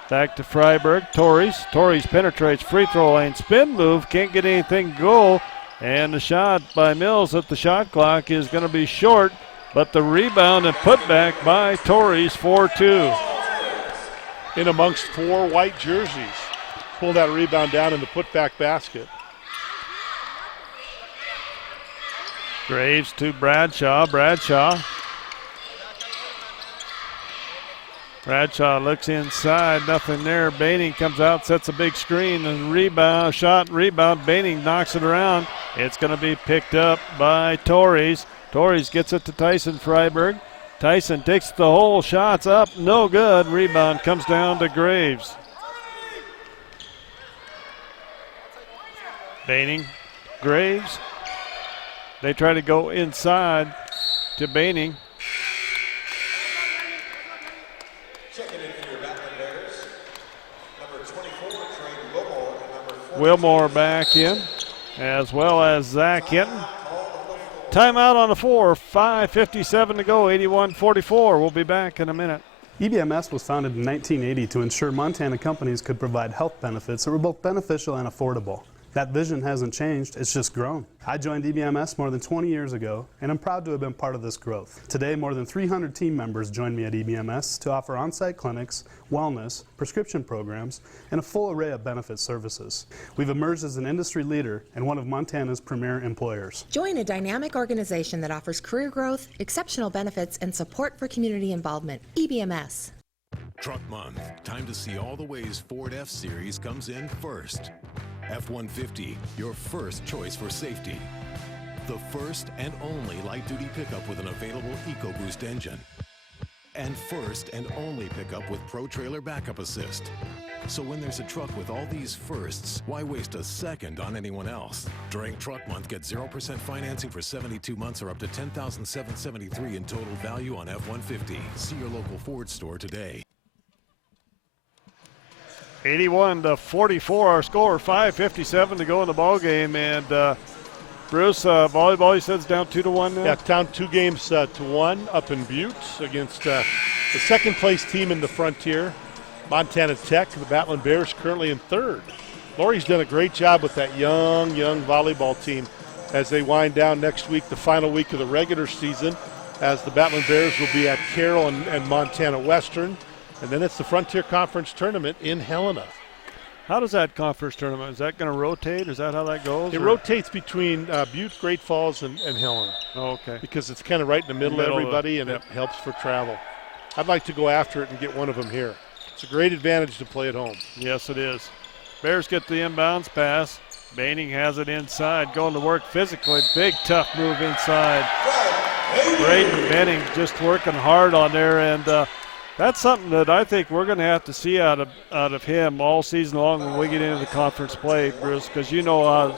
Back to Freiberg. Torres penetrates free throw line. Spin move. Can't get anything to go. And the shot by Mills at the shot clock is going to be short. But the rebound and put back by Torres for 2. In amongst 4 white jerseys. Pull that rebound down in the putback basket. Graves to Bradshaw. Bradshaw looks inside, nothing there. Baining comes out, sets a big screen, and rebound. Baining knocks it around. It's going to be picked up by Torres. Torres gets it to Tyson Freiberg. Tyson takes the whole, shots up, no good. Rebound comes down to Graves. Baining, Graves. They try to go inside to Baining. Checking in for your Battlin Bears, number 24, Trey Wilmore, and number 4. Wilmore back in, as well as Zach Hinton. Timeout on the 4, 5:57 to go, 81-44. We'll be back in a minute. EBMS was founded in 1980 to ensure Montana companies could provide health benefits that were both beneficial and affordable. That vision hasn't changed, it's just grown. I joined EBMS more than 20 years ago, and I'm proud to have been part of this growth. Today, more than 300 team members join me at EBMS to offer on-site clinics, wellness, prescription programs, and a full array of benefit services. We've emerged as an industry leader and one of Montana's premier employers. Join a dynamic organization that offers career growth, exceptional benefits, and support for community involvement. EBMS. Truck Month. Time to see all the ways Ford F-Series comes in first. F-150, your first choice for safety. The first and only light-duty pickup with an available EcoBoost engine. And first and only pickup with Pro Trailer Backup Assist. So when there's a truck with all these firsts, why waste a second on anyone else? During Truck Month, get 0% financing for 72 months or up to $10,773 in total value on F-150. See your local Ford store today. 81-44 our score, 5:57 to go in the ball game, and Bruce, volleyball, you said it's down 2-1 now? Yeah, down 2 games to 1 up in Butte against the second place team in the Frontier, Montana Tech. The Battlin Bears currently in 3rd. Lori's done a great job with that young volleyball team as they wind down next week, the final week of the regular season, as the Battlin Bears will be at Carroll and Montana Western. And then it's the Frontier Conference Tournament in Helena. How does that conference tournament, is that going to rotate? Is that how that goes? It rotates between Butte, Great Falls, and Helena. Oh, okay. Because it's kind of right in the middle of everybody, and it helps for travel. I'd like to go after it and get one of them here. It's a great advantage to play at home. Yes, it is. Bears get the inbounds pass. Baining has it inside, going to work physically. Big, tough move inside. Braden Benning just working hard on there, and that's something that I think we're going to have to see out of him all season long when we get into the conference play, Bruce, because you know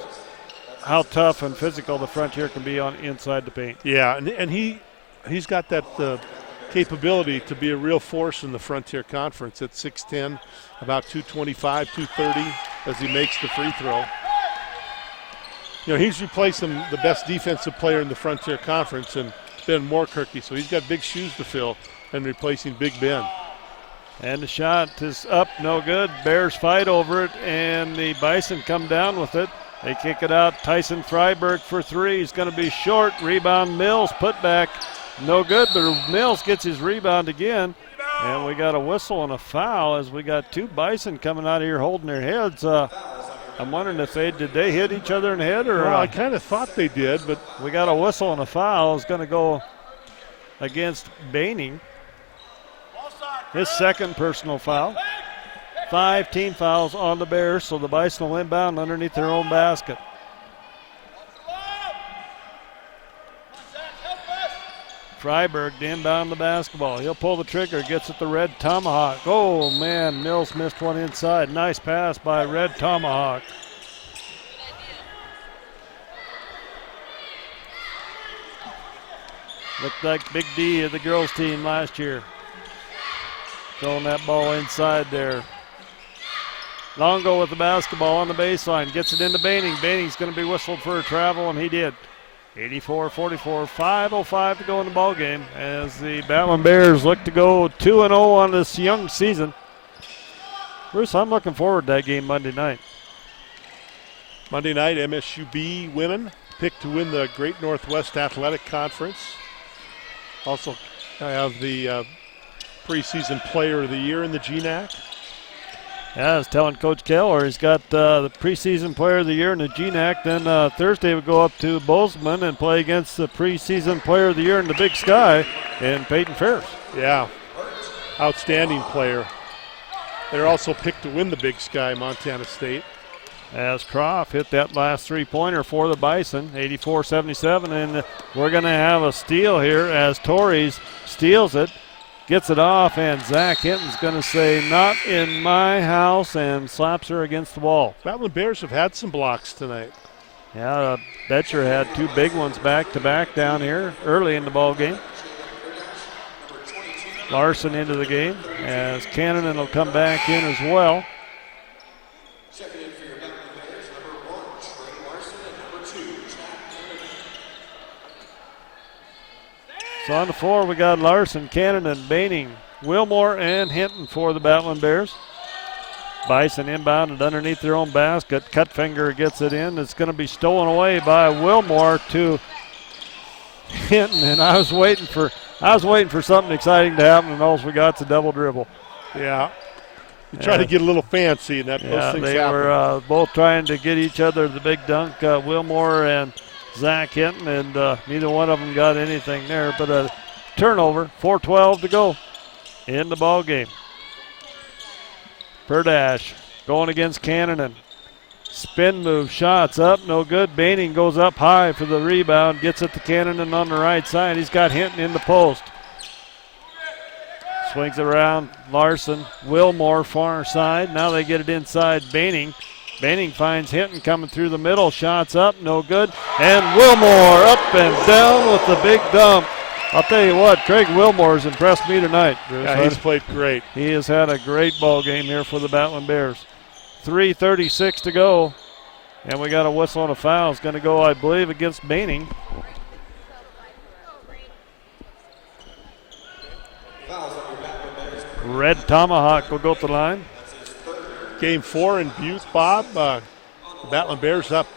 how tough and physical the Frontier can be on inside the paint. Yeah, and he's got that capability to be a real force in the Frontier Conference at 6'10", about 225, 230 as he makes the free throw. he's replacing the best defensive player in the Frontier Conference, and Ben Moorkirky, so he's got big shoes to fill and replacing Big Ben. And the shot is up, no good. Bears fight over it, and the Bison come down with it. They kick it out. Tyson Freiberg for three. He's going to be short. Rebound Mills, put back, no good, but Mills gets his rebound again. And we got a whistle and a foul as we got two Bison coming out of here holding their heads. I'm wondering if did they hit each other in the head? Or well, I kind of thought they did, but we got a whistle and a foul. It's going to go against Baining. His second personal foul. 5 team fouls on the Bears, so the Bison will inbound underneath their own basket. Freiberg to inbound the basketball. He'll pull the trigger, gets it to Red Tomahawk. Oh, man, Mills missed one inside. Nice pass by Red Tomahawk. Looked like Big D of the girls team last year. Throwing that ball inside there. Longo with the basketball on the baseline. Gets it into Baining. Baining's going to be whistled for a travel, and he did. 84-44, 5:05 to go in the ball game as the Battlin Bears look to go 2-0 on this young season. Bruce, I'm looking forward to that game Monday night. Monday night, MSUB women picked to win the Great Northwest Athletic Conference. Also have the preseason player of the year in the GNAC. Yeah, I was telling Coach Keller he's got the preseason player of the year in the GNAC. Then Thursday we go up to Bozeman and play against the preseason player of the year in the Big Sky in Peyton Ferris. Yeah, outstanding player. They're also picked to win the Big Sky, Montana State. As Croft hit that last three-pointer for the Bison, 84-77, and we're going to have a steal here as Torres steals it. Gets it off, and Zach Hinton's going to say, "Not in my house," and slaps her against the wall. Battlin Bears have had some blocks tonight. Yeah, Betcher had two big ones back-to-back down here early in the ball game. Larson into the game as Cannon will come back in as well. Checking in for your Battlin Bears, number 1, Trey Larson, and number 2, So on the floor, we got Larson, Cannon, and Baining, Wilmore, and Hinton for the Battlin Bears. Bison inbounded underneath their own basket. Cutfinger gets it in. It's going to be stolen away by Wilmore to Hinton, and I was waiting for something exciting to happen, and all we got's a double dribble. Yeah. You try to get a little fancy, and those things happen. They were both trying to get each other the big dunk, Wilmore and Zach Hinton, and neither one of them got anything there. But a turnover, 4:12 to go in the ball game. Perdash going against Cannon. Spin move, shots up, no good. Baining goes up high for the rebound, gets it to Cannon on the right side. He's got Hinton in the post. Swings it around, Larson, Wilmore far side. Now they get it inside Baining. Baining finds Hinton coming through the middle. Shots up, no good. And Wilmore up and down with the big dump. I'll tell you what, Craig Wilmore's impressed me tonight, Bruce. Yeah, he's played great. He has had a great ball game here for the Battlin Bears. 3:36 to go. And we got a whistle and a foul. It's going to go, I believe, against Baining. Red Tomahawk will go to the line. Game 4 in Butte, Bob. The Battlin Bears up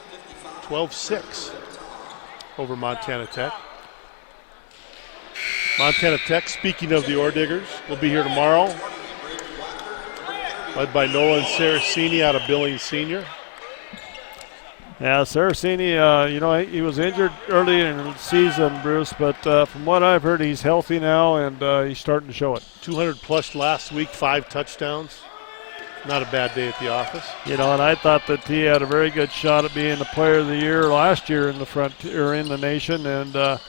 12-6 over Montana Tech. Montana Tech, speaking of the Ore Diggers, will be here tomorrow. Led by Nolan Saraceni out of Billings Senior. Yeah, Saraceni, he was injured early in the season, Bruce, but from what I've heard, he's healthy now, and he's starting to show it. 200-plus last week, 5 touchdowns. Not a bad day at the office. And I thought that he had a very good shot at being the player of the year last year in the nation, and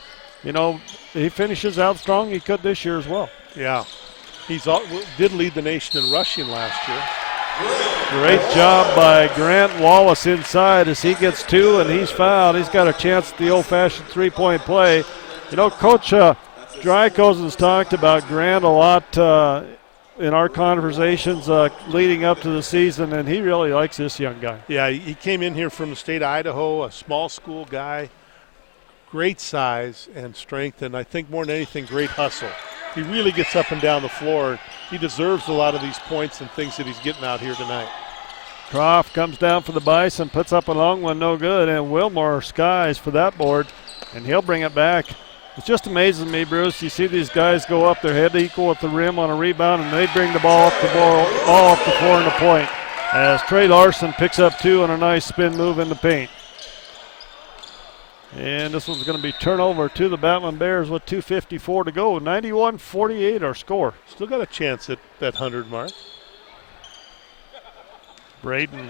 he finishes out strong. He could this year as well. Yeah, did lead the nation in rushing last year. Great job by Grant Wallace inside as he gets 2 and he's fouled. He's got a chance at the old-fashioned three-point play. Coach Drykosen's talked about Grant a lot in our conversations leading up to the season, and he really likes this young guy. Yeah, he came in here from the state of Idaho, a small school guy, great size and strength, and I think more than anything, great hustle. He really gets up and down the floor. He deserves a lot of these points and things that he's getting out here tonight. Croft comes down for the Bison, puts up a long one, no good, and Wilmore skies for that board, and he'll bring it back. It just amazes me, Bruce. You see these guys go up, their head equal with the rim on a rebound, and they bring the ball up the floor and the point. As Trey Larson picks up 2 on a nice spin move in the paint. And this one's going to be turnover to the Battlin Bears with 2:54 to go. 91-48 our score. Still got a chance at that 100 mark. Braden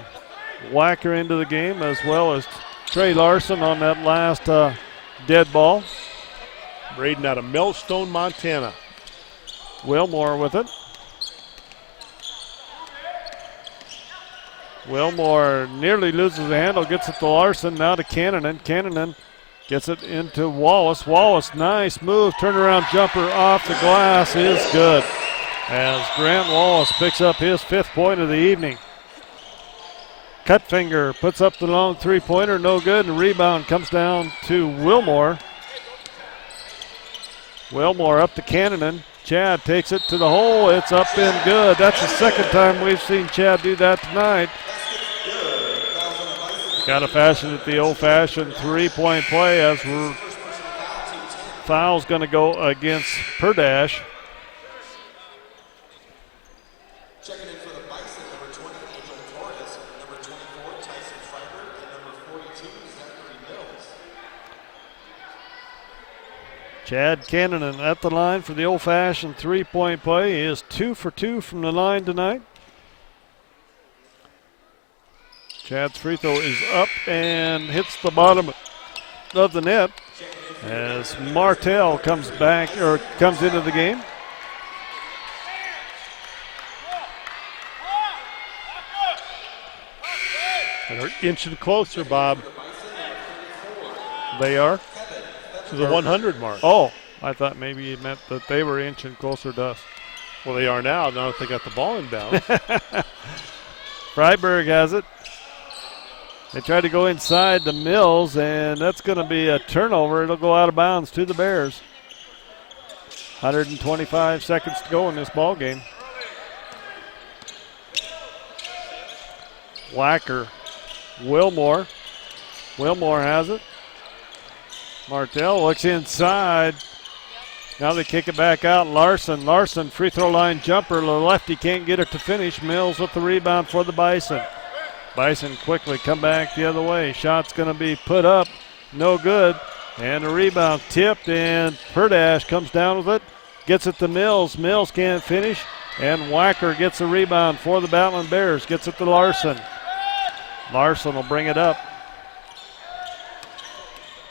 Wacker into the game, as well as Trey Larson on that last dead ball. Braden out of Millstone, Montana. Wilmore with it. Wilmore nearly loses the handle, gets it to Larson, now to Cannonen. Cannonen gets it into Wallace. Wallace, nice move, turnaround jumper off the glass is good. As Grant Wallace picks up his 5th point of the evening. Cutfinger puts up the long 3-pointer, no good, and rebound comes down to Wilmore. Wilmore up to Cannonen. Chad takes it to the hole. It's up and good. That's the second time we've seen Chad do that tonight. Got to fashion it the old-fashioned 3-point play as foul's going to go against Perdash. Checking in for the Bison, number 20, Angel Torres, number 24, Tyson Freiberg, and number 42, Zachary Mills. Chad Cannonen at the line for the old-fashioned 3-point play. He is 2 for 2 from the line tonight. Chad's free throw is up and hits the bottom of the net as Martell comes into the game. And they're inching closer, Bob. They are? To the 100 mark. Oh, I thought maybe it meant that they were inching closer to us. Well, they are now that they got the ball inbound. Freiberg has it. They tried to go inside the Mills, and that's going to be a turnover. It'll go out of bounds to the Bears. 125 seconds to go in this ball game. Wacker. Wilmore. Wilmore has it. Martell looks inside. Now they kick it back out. Larson. Larson, free throw line jumper. The lefty can't get it to finish. Mills with the rebound for the Bison. Bison quickly come back the other way. Shot's going to be put up. No good. And a rebound tipped, and Perdash comes down with it. Gets it to Mills. Mills can't finish. And Wacker gets a rebound for the Battlin Bears. Gets it to Larson. Larson will bring it up.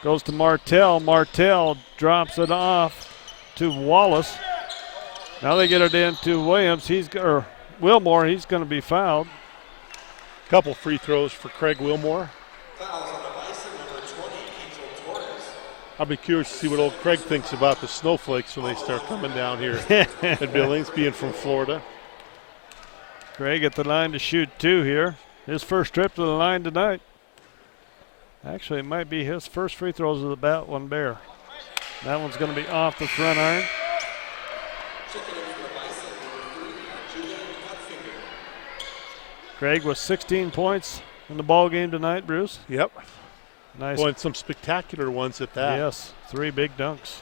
Goes to Martell. Martell drops it off to Wallace. Now they get it into Williams. Wilmore. He's going to be fouled. Couple free throws for Craig Wilmore. I'll be curious to see what old Craig thinks about the snowflakes when they start coming down here at Billings, being from Florida. Craig at the line to shoot 2 here. His first trip to the line tonight. Actually, it might be his first free throws of the Battlin Bear. That one's going to be off the front iron. Craig with 16 points in the ball game tonight, Bruce. Yep. Nice. Well, and some spectacular ones at that. Yes, 3 big dunks.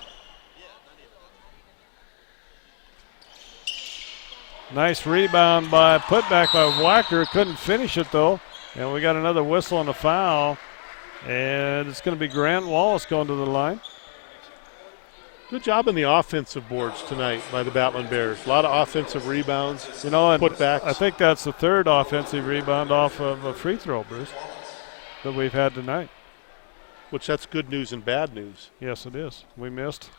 Nice rebound by putback by Wacker. Couldn't finish it though. And we got another whistle and a foul. And it's going to be Grant Wallace going to the line. Good job on the offensive boards tonight by the Battlin Bears. A lot of offensive rebounds, and putbacks. I think that's the 3rd offensive rebound off of a free throw, Bruce, that we've had tonight. Which that's good news and bad news. Yes, it is. We missed.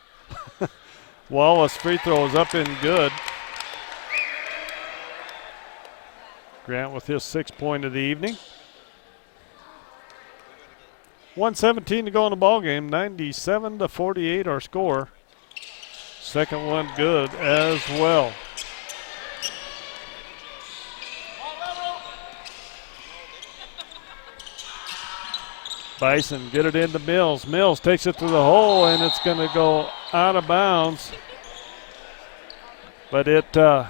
Wallace free throw is up and good. Grant with his 6th point of the evening. 1:17 to go in the ball game. 97-48 our score. Second one good as well. Bison get it into Mills. Mills takes it to the hole, and it's going to go out of bounds. But it'll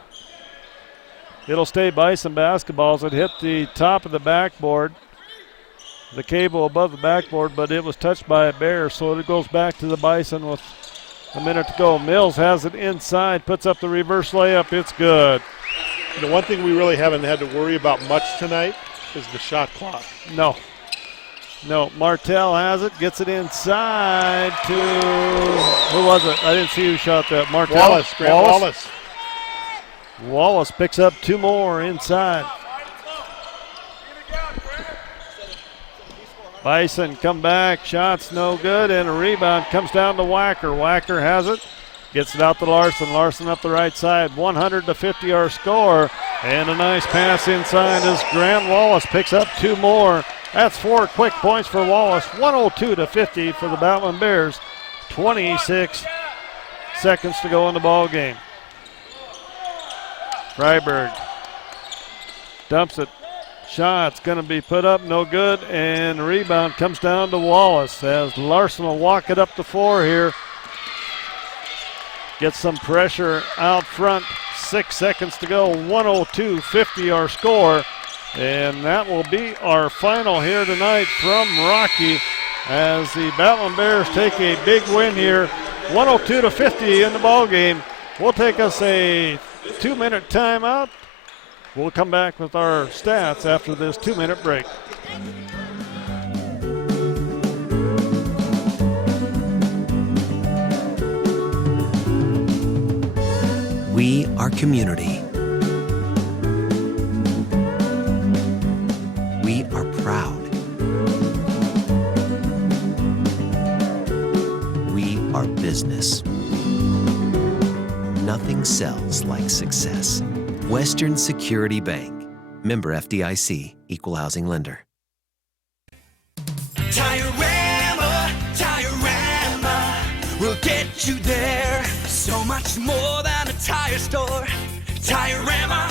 stay Bison basketballs. It hit the top of the backboard, the cable above the backboard, but it was touched by a Bear, so it goes back to the Bison with a minute to go. Mills has it inside, puts up the reverse layup. It's good. The one thing we really haven't had to worry about much tonight is the shot clock. No, Martell has it, gets it inside to, who was it? I didn't see who shot that. Martell? Wallace. Wallace picks up 2 more inside. Bison come back, shots no good, and a rebound comes down to Wacker. Wacker has it, gets it out to Larson. Larson up the right side, 100-50 our score, and a nice pass inside as Grant Wallace picks up 2 more. That's 4 quick points for Wallace, 102-50 for the Battlin Bears. 26 seconds to go in the ball game. Freiberg dumps it. Shot's going to be put up, no good, and the rebound comes down to Wallace as Larson will walk it up the floor here. Gets some pressure out front. 6 seconds to go, 102-50 our score. And that will be our final here tonight from Rocky as the Battlin Bears take a big win here, 102-50 in the ball game. We'll take us a 2-minute timeout. We'll come back with our stats after this 2-minute break. We are community. We are proud. We are business. Nothing sells like success. Western Security Bank. Member FDIC. Equal housing lender. Tire-Rama will get you there. So much more than a tire store. Tire-Rama,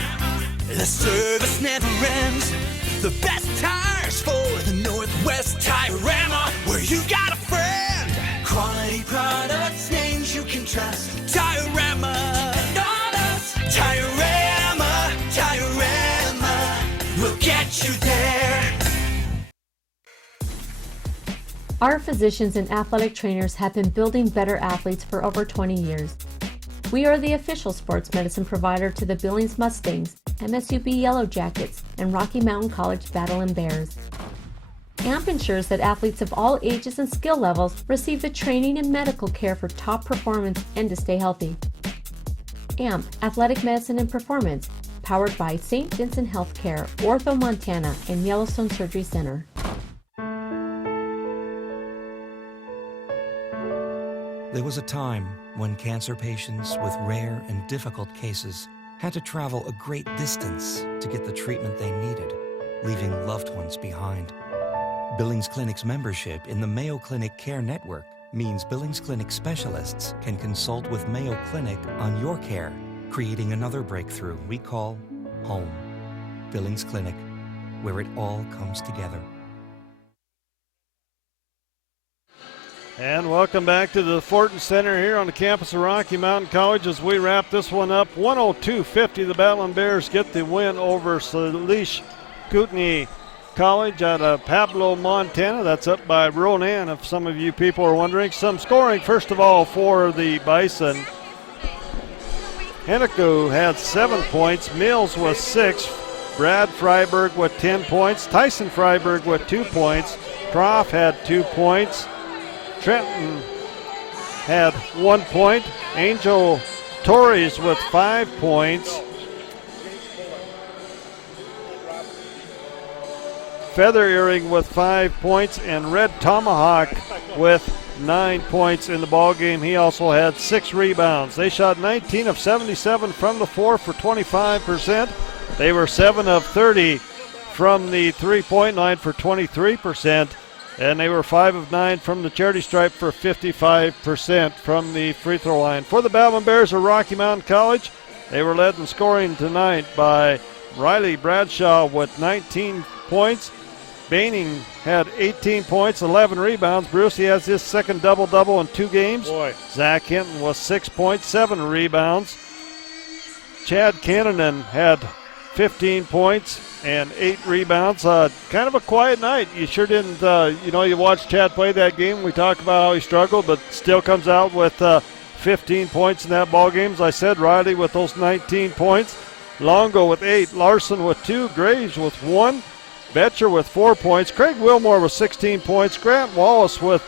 the service never ends. The best tires for the Northwest. Tire-Rama, where you got a friend. Quality products, names you can trust. Tire-Rama, and on us. Tire-Rama, Tire-Rama, we'll get you there. Our physicians and athletic trainers have been building better athletes for over 20 years. We are the official sports medicine provider to the Billings Mustangs, MSUB Yellow Jackets, and Rocky Mountain College Battlin Bears. AMP ensures that athletes of all ages and skill levels receive the training and medical care for top performance and to stay healthy. AMP, Athletic Medicine and Performance, powered by St. Vincent Healthcare, Ortho Montana, and Yellowstone Surgery Center. There was a time when cancer patients with rare and difficult cases had to travel a great distance to get the treatment they needed, leaving loved ones behind. Billings Clinic's membership in the Mayo Clinic Care Network means Billings Clinic specialists can consult with Mayo Clinic on your care, creating another breakthrough we call home. Billings Clinic, where it all comes together. And welcome back to the Fortin Center here on the campus of Rocky Mountain College as we wrap this one up. 102-50, the Battlin Bears get the win over Salish Kootenai College out of Pablo, Montana. That's up by Ronan, if some of you people are wondering. Some scoring, first of all, for the Bison. Henneku had 7 points. Mills was 6. Brad Freiberg with 10 points. Tyson Freiberg with 2 points. Croft had 2 points. Trenton had 1 point. Angel Torres with 5 points. Feather Earring with 5 points, and Red Tomahawk with 9 points in the ball game. He also had 6 rebounds. They shot 19 of 77 from the floor for 25%. They were 7 of 30 from the three-point line for 23%. And they were 5 of 9 from the charity stripe for 55% from the free throw line. For the Battlin Bears of Rocky Mountain College, they were led in scoring tonight by Riley Bradshaw with 19 points. Baining had 18 points, 11 rebounds. Bruce, he has his second double-double in 2 games. Boy. Zach Hinton was 6 points, 7 rebounds. Chad Cannonen had 15 points and 8 rebounds. Kind of a quiet night. You sure didn't, you watched Chad play that game. We talked about how he struggled, but still comes out with 15 points in that ball game. As I said, Riley with those 19 points. Longo with 8, Larson with 2, Graves with 1, Betcher with 4 points, Craig Wilmore with 16 points, Grant Wallace with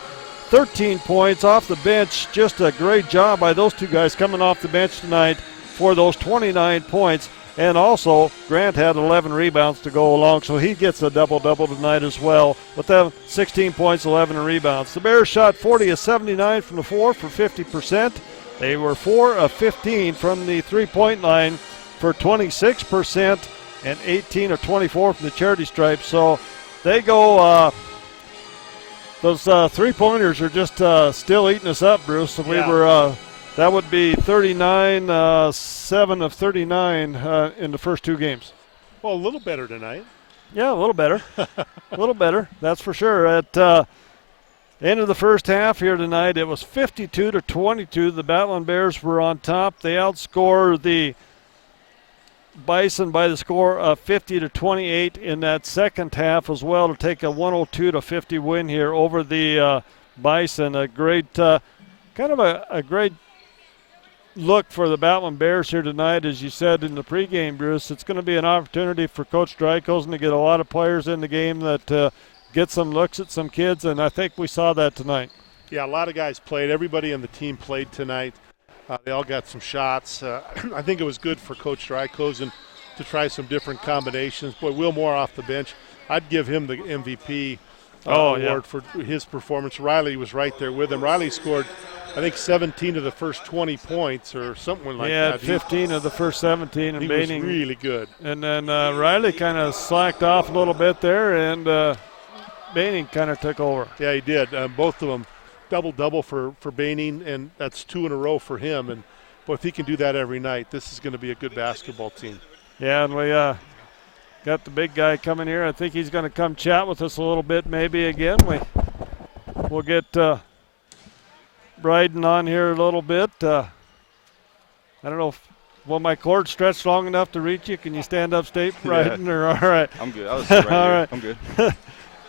13 points off the bench. Just a great job by those 2 guys coming off the bench tonight for those 29 points. And also, Grant had 11 rebounds to go along, so he gets a double-double tonight as well with them 16 points, 11 rebounds. The Bears shot 40 of 79 from the floor for 50%. They were 4 of 15 from the three-point line for 26%, and 18 of 24 from the charity stripe. So they go, those three-pointers are just still eating us up, Bruce. So we were, that would be 39, 7 of 39 in the first 2 games. Well, a little better tonight. Yeah, a little better. A little better, that's for sure. At the end of the first half here tonight, it was 52-22. The Battlin Bears were on top. They outscored the Bison by the score of 50-28 in that second half as well to take a 102-50 win here over the Bison. A great, kind of a great look for the Battlin Bears here tonight. As you said in the pregame, Bruce, it's going to be an opportunity for Coach Drykosen to get a lot of players in the game that get some looks at some kids, and I think we saw that tonight. Yeah, a lot of guys played. Everybody on the team played tonight. They all got some shots. I think it was good for Coach Drykosen to try some different combinations. Boy, Wilmore off the bench, I'd give him the MVP award for his performance. Riley was right there with him. Riley scored, I think, 17 of the first 20 points or something like that. Yeah, 15 of the first 17. And he was really good. And then Riley kind of slacked off a little bit there, and Baining kind of took over. Yeah, he did. Both of them. Double-double for Baining, and that's 2 in a row for him. And, boy, if he can do that every night, this is going to be a good basketball team. Yeah, and we got the big guy coming here. I think he's going to come chat with us a little bit maybe again. We'll get Bryden on here a little bit. I don't know will my cord stretch long enough to reach you? Can you stand up straight, Bryden? Yeah. Or all right? I'm good. I was right all here. right. I'm good.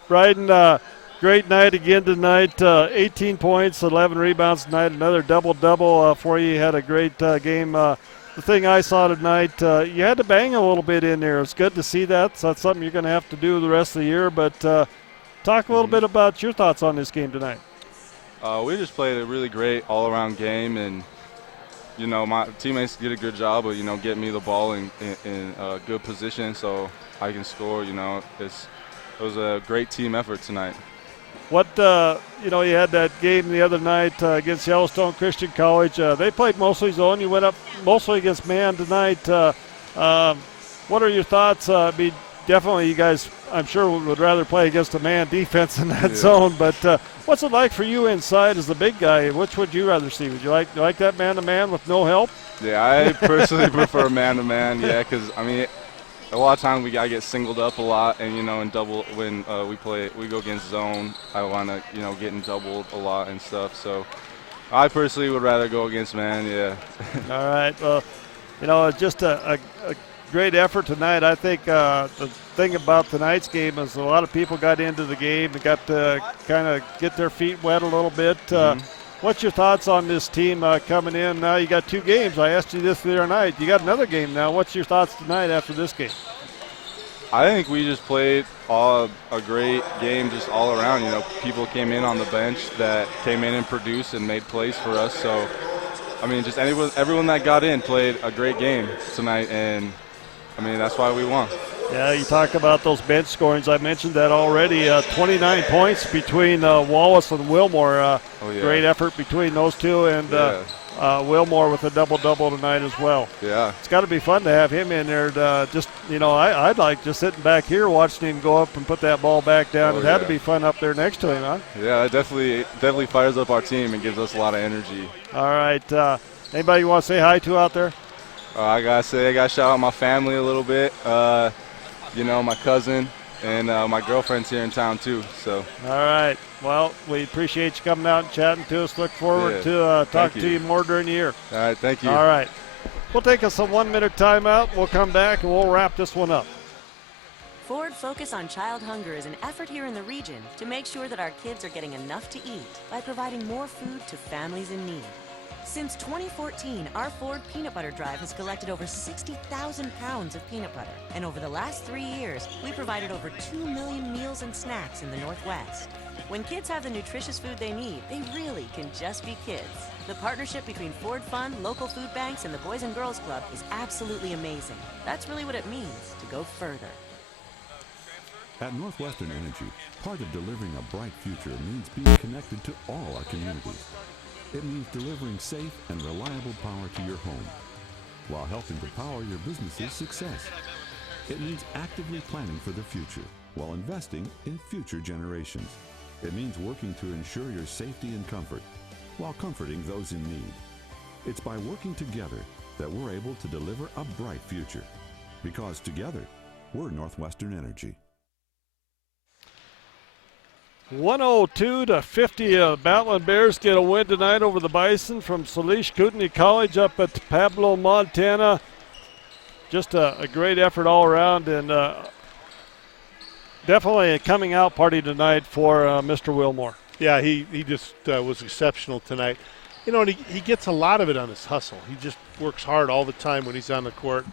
Bryden, great night again tonight. 18 points, 11 rebounds tonight. Another double-double for you. You had a great game. The thing I saw tonight, you had to bang a little bit in there. It's good to see that. So that's something you're going to have to do the rest of the year. But talk a little bit about your thoughts on this game tonight. We just played a really great all-around game, and my teammates did a good job of getting me the ball in a good position so I can score. It was a great team effort tonight. What, you had that game the other night against Yellowstone Christian College. They played mostly zone. You went up mostly against man tonight. What are your thoughts? Definitely you guys, I'm sure, would rather play against a man defense in that zone. But what's it like for you inside as the big guy? Which would you rather see? Would you like that man-to-man with no help? Yeah, I personally prefer man-to-man, because, a lot of times I get singled up a lot, and in double when we go against zone, I want to getting doubled a lot and stuff. So I personally would rather go against man. Yeah. All right. Well, just a great effort tonight. I think the thing about tonight's game is a lot of people got into the game and got to kind of get their feet wet a little bit. What's your thoughts on this team coming in? Now you got 2 games. I asked you this the other night. You got another game now. What's your thoughts tonight after this game? I think we just played a great game just all around. People came in on the bench that came in and produced and made plays for us. So, just everyone that got in played a great game tonight, and, that's why we won. Yeah, you talk about those bench scorings. I mentioned that already. 29 points between Wallace and Wilmore. Great effort between those two, and Wilmore with a double-double tonight as well. Yeah. It's got to be fun to have him in there. I'd like just sitting back here watching him go up and put that ball back down. It had to be fun up there next to him, huh? Yeah, it definitely fires up our team and gives us a lot of energy. All right. Anybody you want to say hi to out there? I got to shout out my family a little bit. My cousin, and my girlfriend's here in town too. So. All right. Well, we appreciate you coming out and chatting to us. Look forward to talking to you more during the year. All right. Thank you. All right. We'll take us a 1-minute timeout. We'll come back and we'll wrap this one up. Ford Focus on Child Hunger is an effort here in the region to make sure that our kids are getting enough to eat by providing more food to families in need. Since 2014, our Ford Peanut Butter Drive has collected over 60,000 pounds of peanut butter. And over the last 3 years, we provided over 2 million meals and snacks in the Northwest. When kids have the nutritious food they need, they really can just be kids. The partnership between Ford Fund, local food banks, and the Boys and Girls Club is absolutely amazing. That's really what it means to go further. At Northwestern Energy, part of delivering a bright future means being connected to all our communities. It means delivering safe and reliable power to your home while helping to power your business's success. It means actively planning for the future while investing in future generations. It means working to ensure your safety and comfort while comforting those in need. It's by working together that we're able to deliver a bright future. Because together, we're Northwestern Energy. 102-50. Battlin Bears get a win tonight over the Bison from Salish Kootenai College up at Pablo, Montana. Just a great effort all around, and definitely a coming out party tonight for Mr. Wilmore. Yeah, he just was exceptional tonight. You know, and he gets a lot of it on his hustle. He just works hard all the time when he's on the court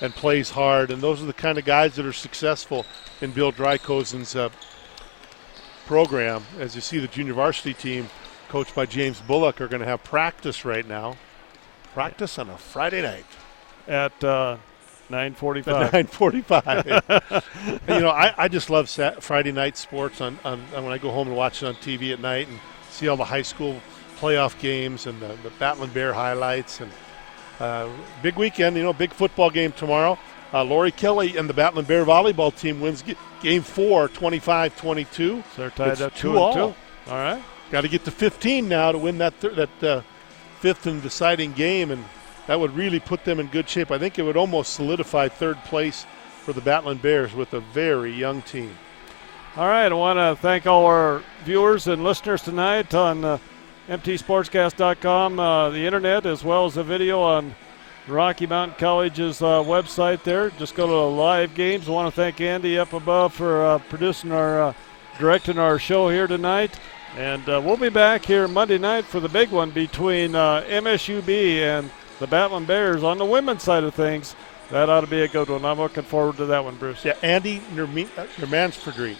and plays hard, and those are the kind of guys that are successful in Bill Drykosen's program. As you see, the junior varsity team, coached by James Bullock, are going to have practice right now. Practice on a Friday night. At 9:45. At 9:45. You know, I just love Friday night sports on when I go home and watch it on TV at night and see all the high school playoff games and the Battlin Bear highlights. And big weekend, you know, big football game tomorrow. Lori Kelly and the Battlin Bear volleyball team wins Game 4, 25-22. So they're tied up 2-2. All right. Got to get to 15 now to win that fifth and deciding game, and that would really put them in good shape. I think it would almost solidify third place for the Battlin Bears with a very young team. All right. I want to thank all our viewers and listeners tonight on mtsportscast.com, the internet, as well as the video on Rocky Mountain College's website there. Just go to the live games. I want to thank Andy up above for directing our show here tonight. And we'll be back here Monday night for the big one between MSUB and the Battlin Bears on the women's side of things. That ought to be a good one. I'm looking forward to that one, Bruce. Yeah, Andy Nurmansfordry.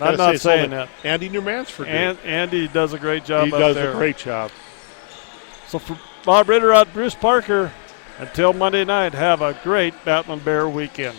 I'm not saying that. Andy Nurmansfordry. Andy does a great job He up does there. a great job. So for Bob Ritter, Bruce Parker, until Monday night, have a great Battlin Bear weekend.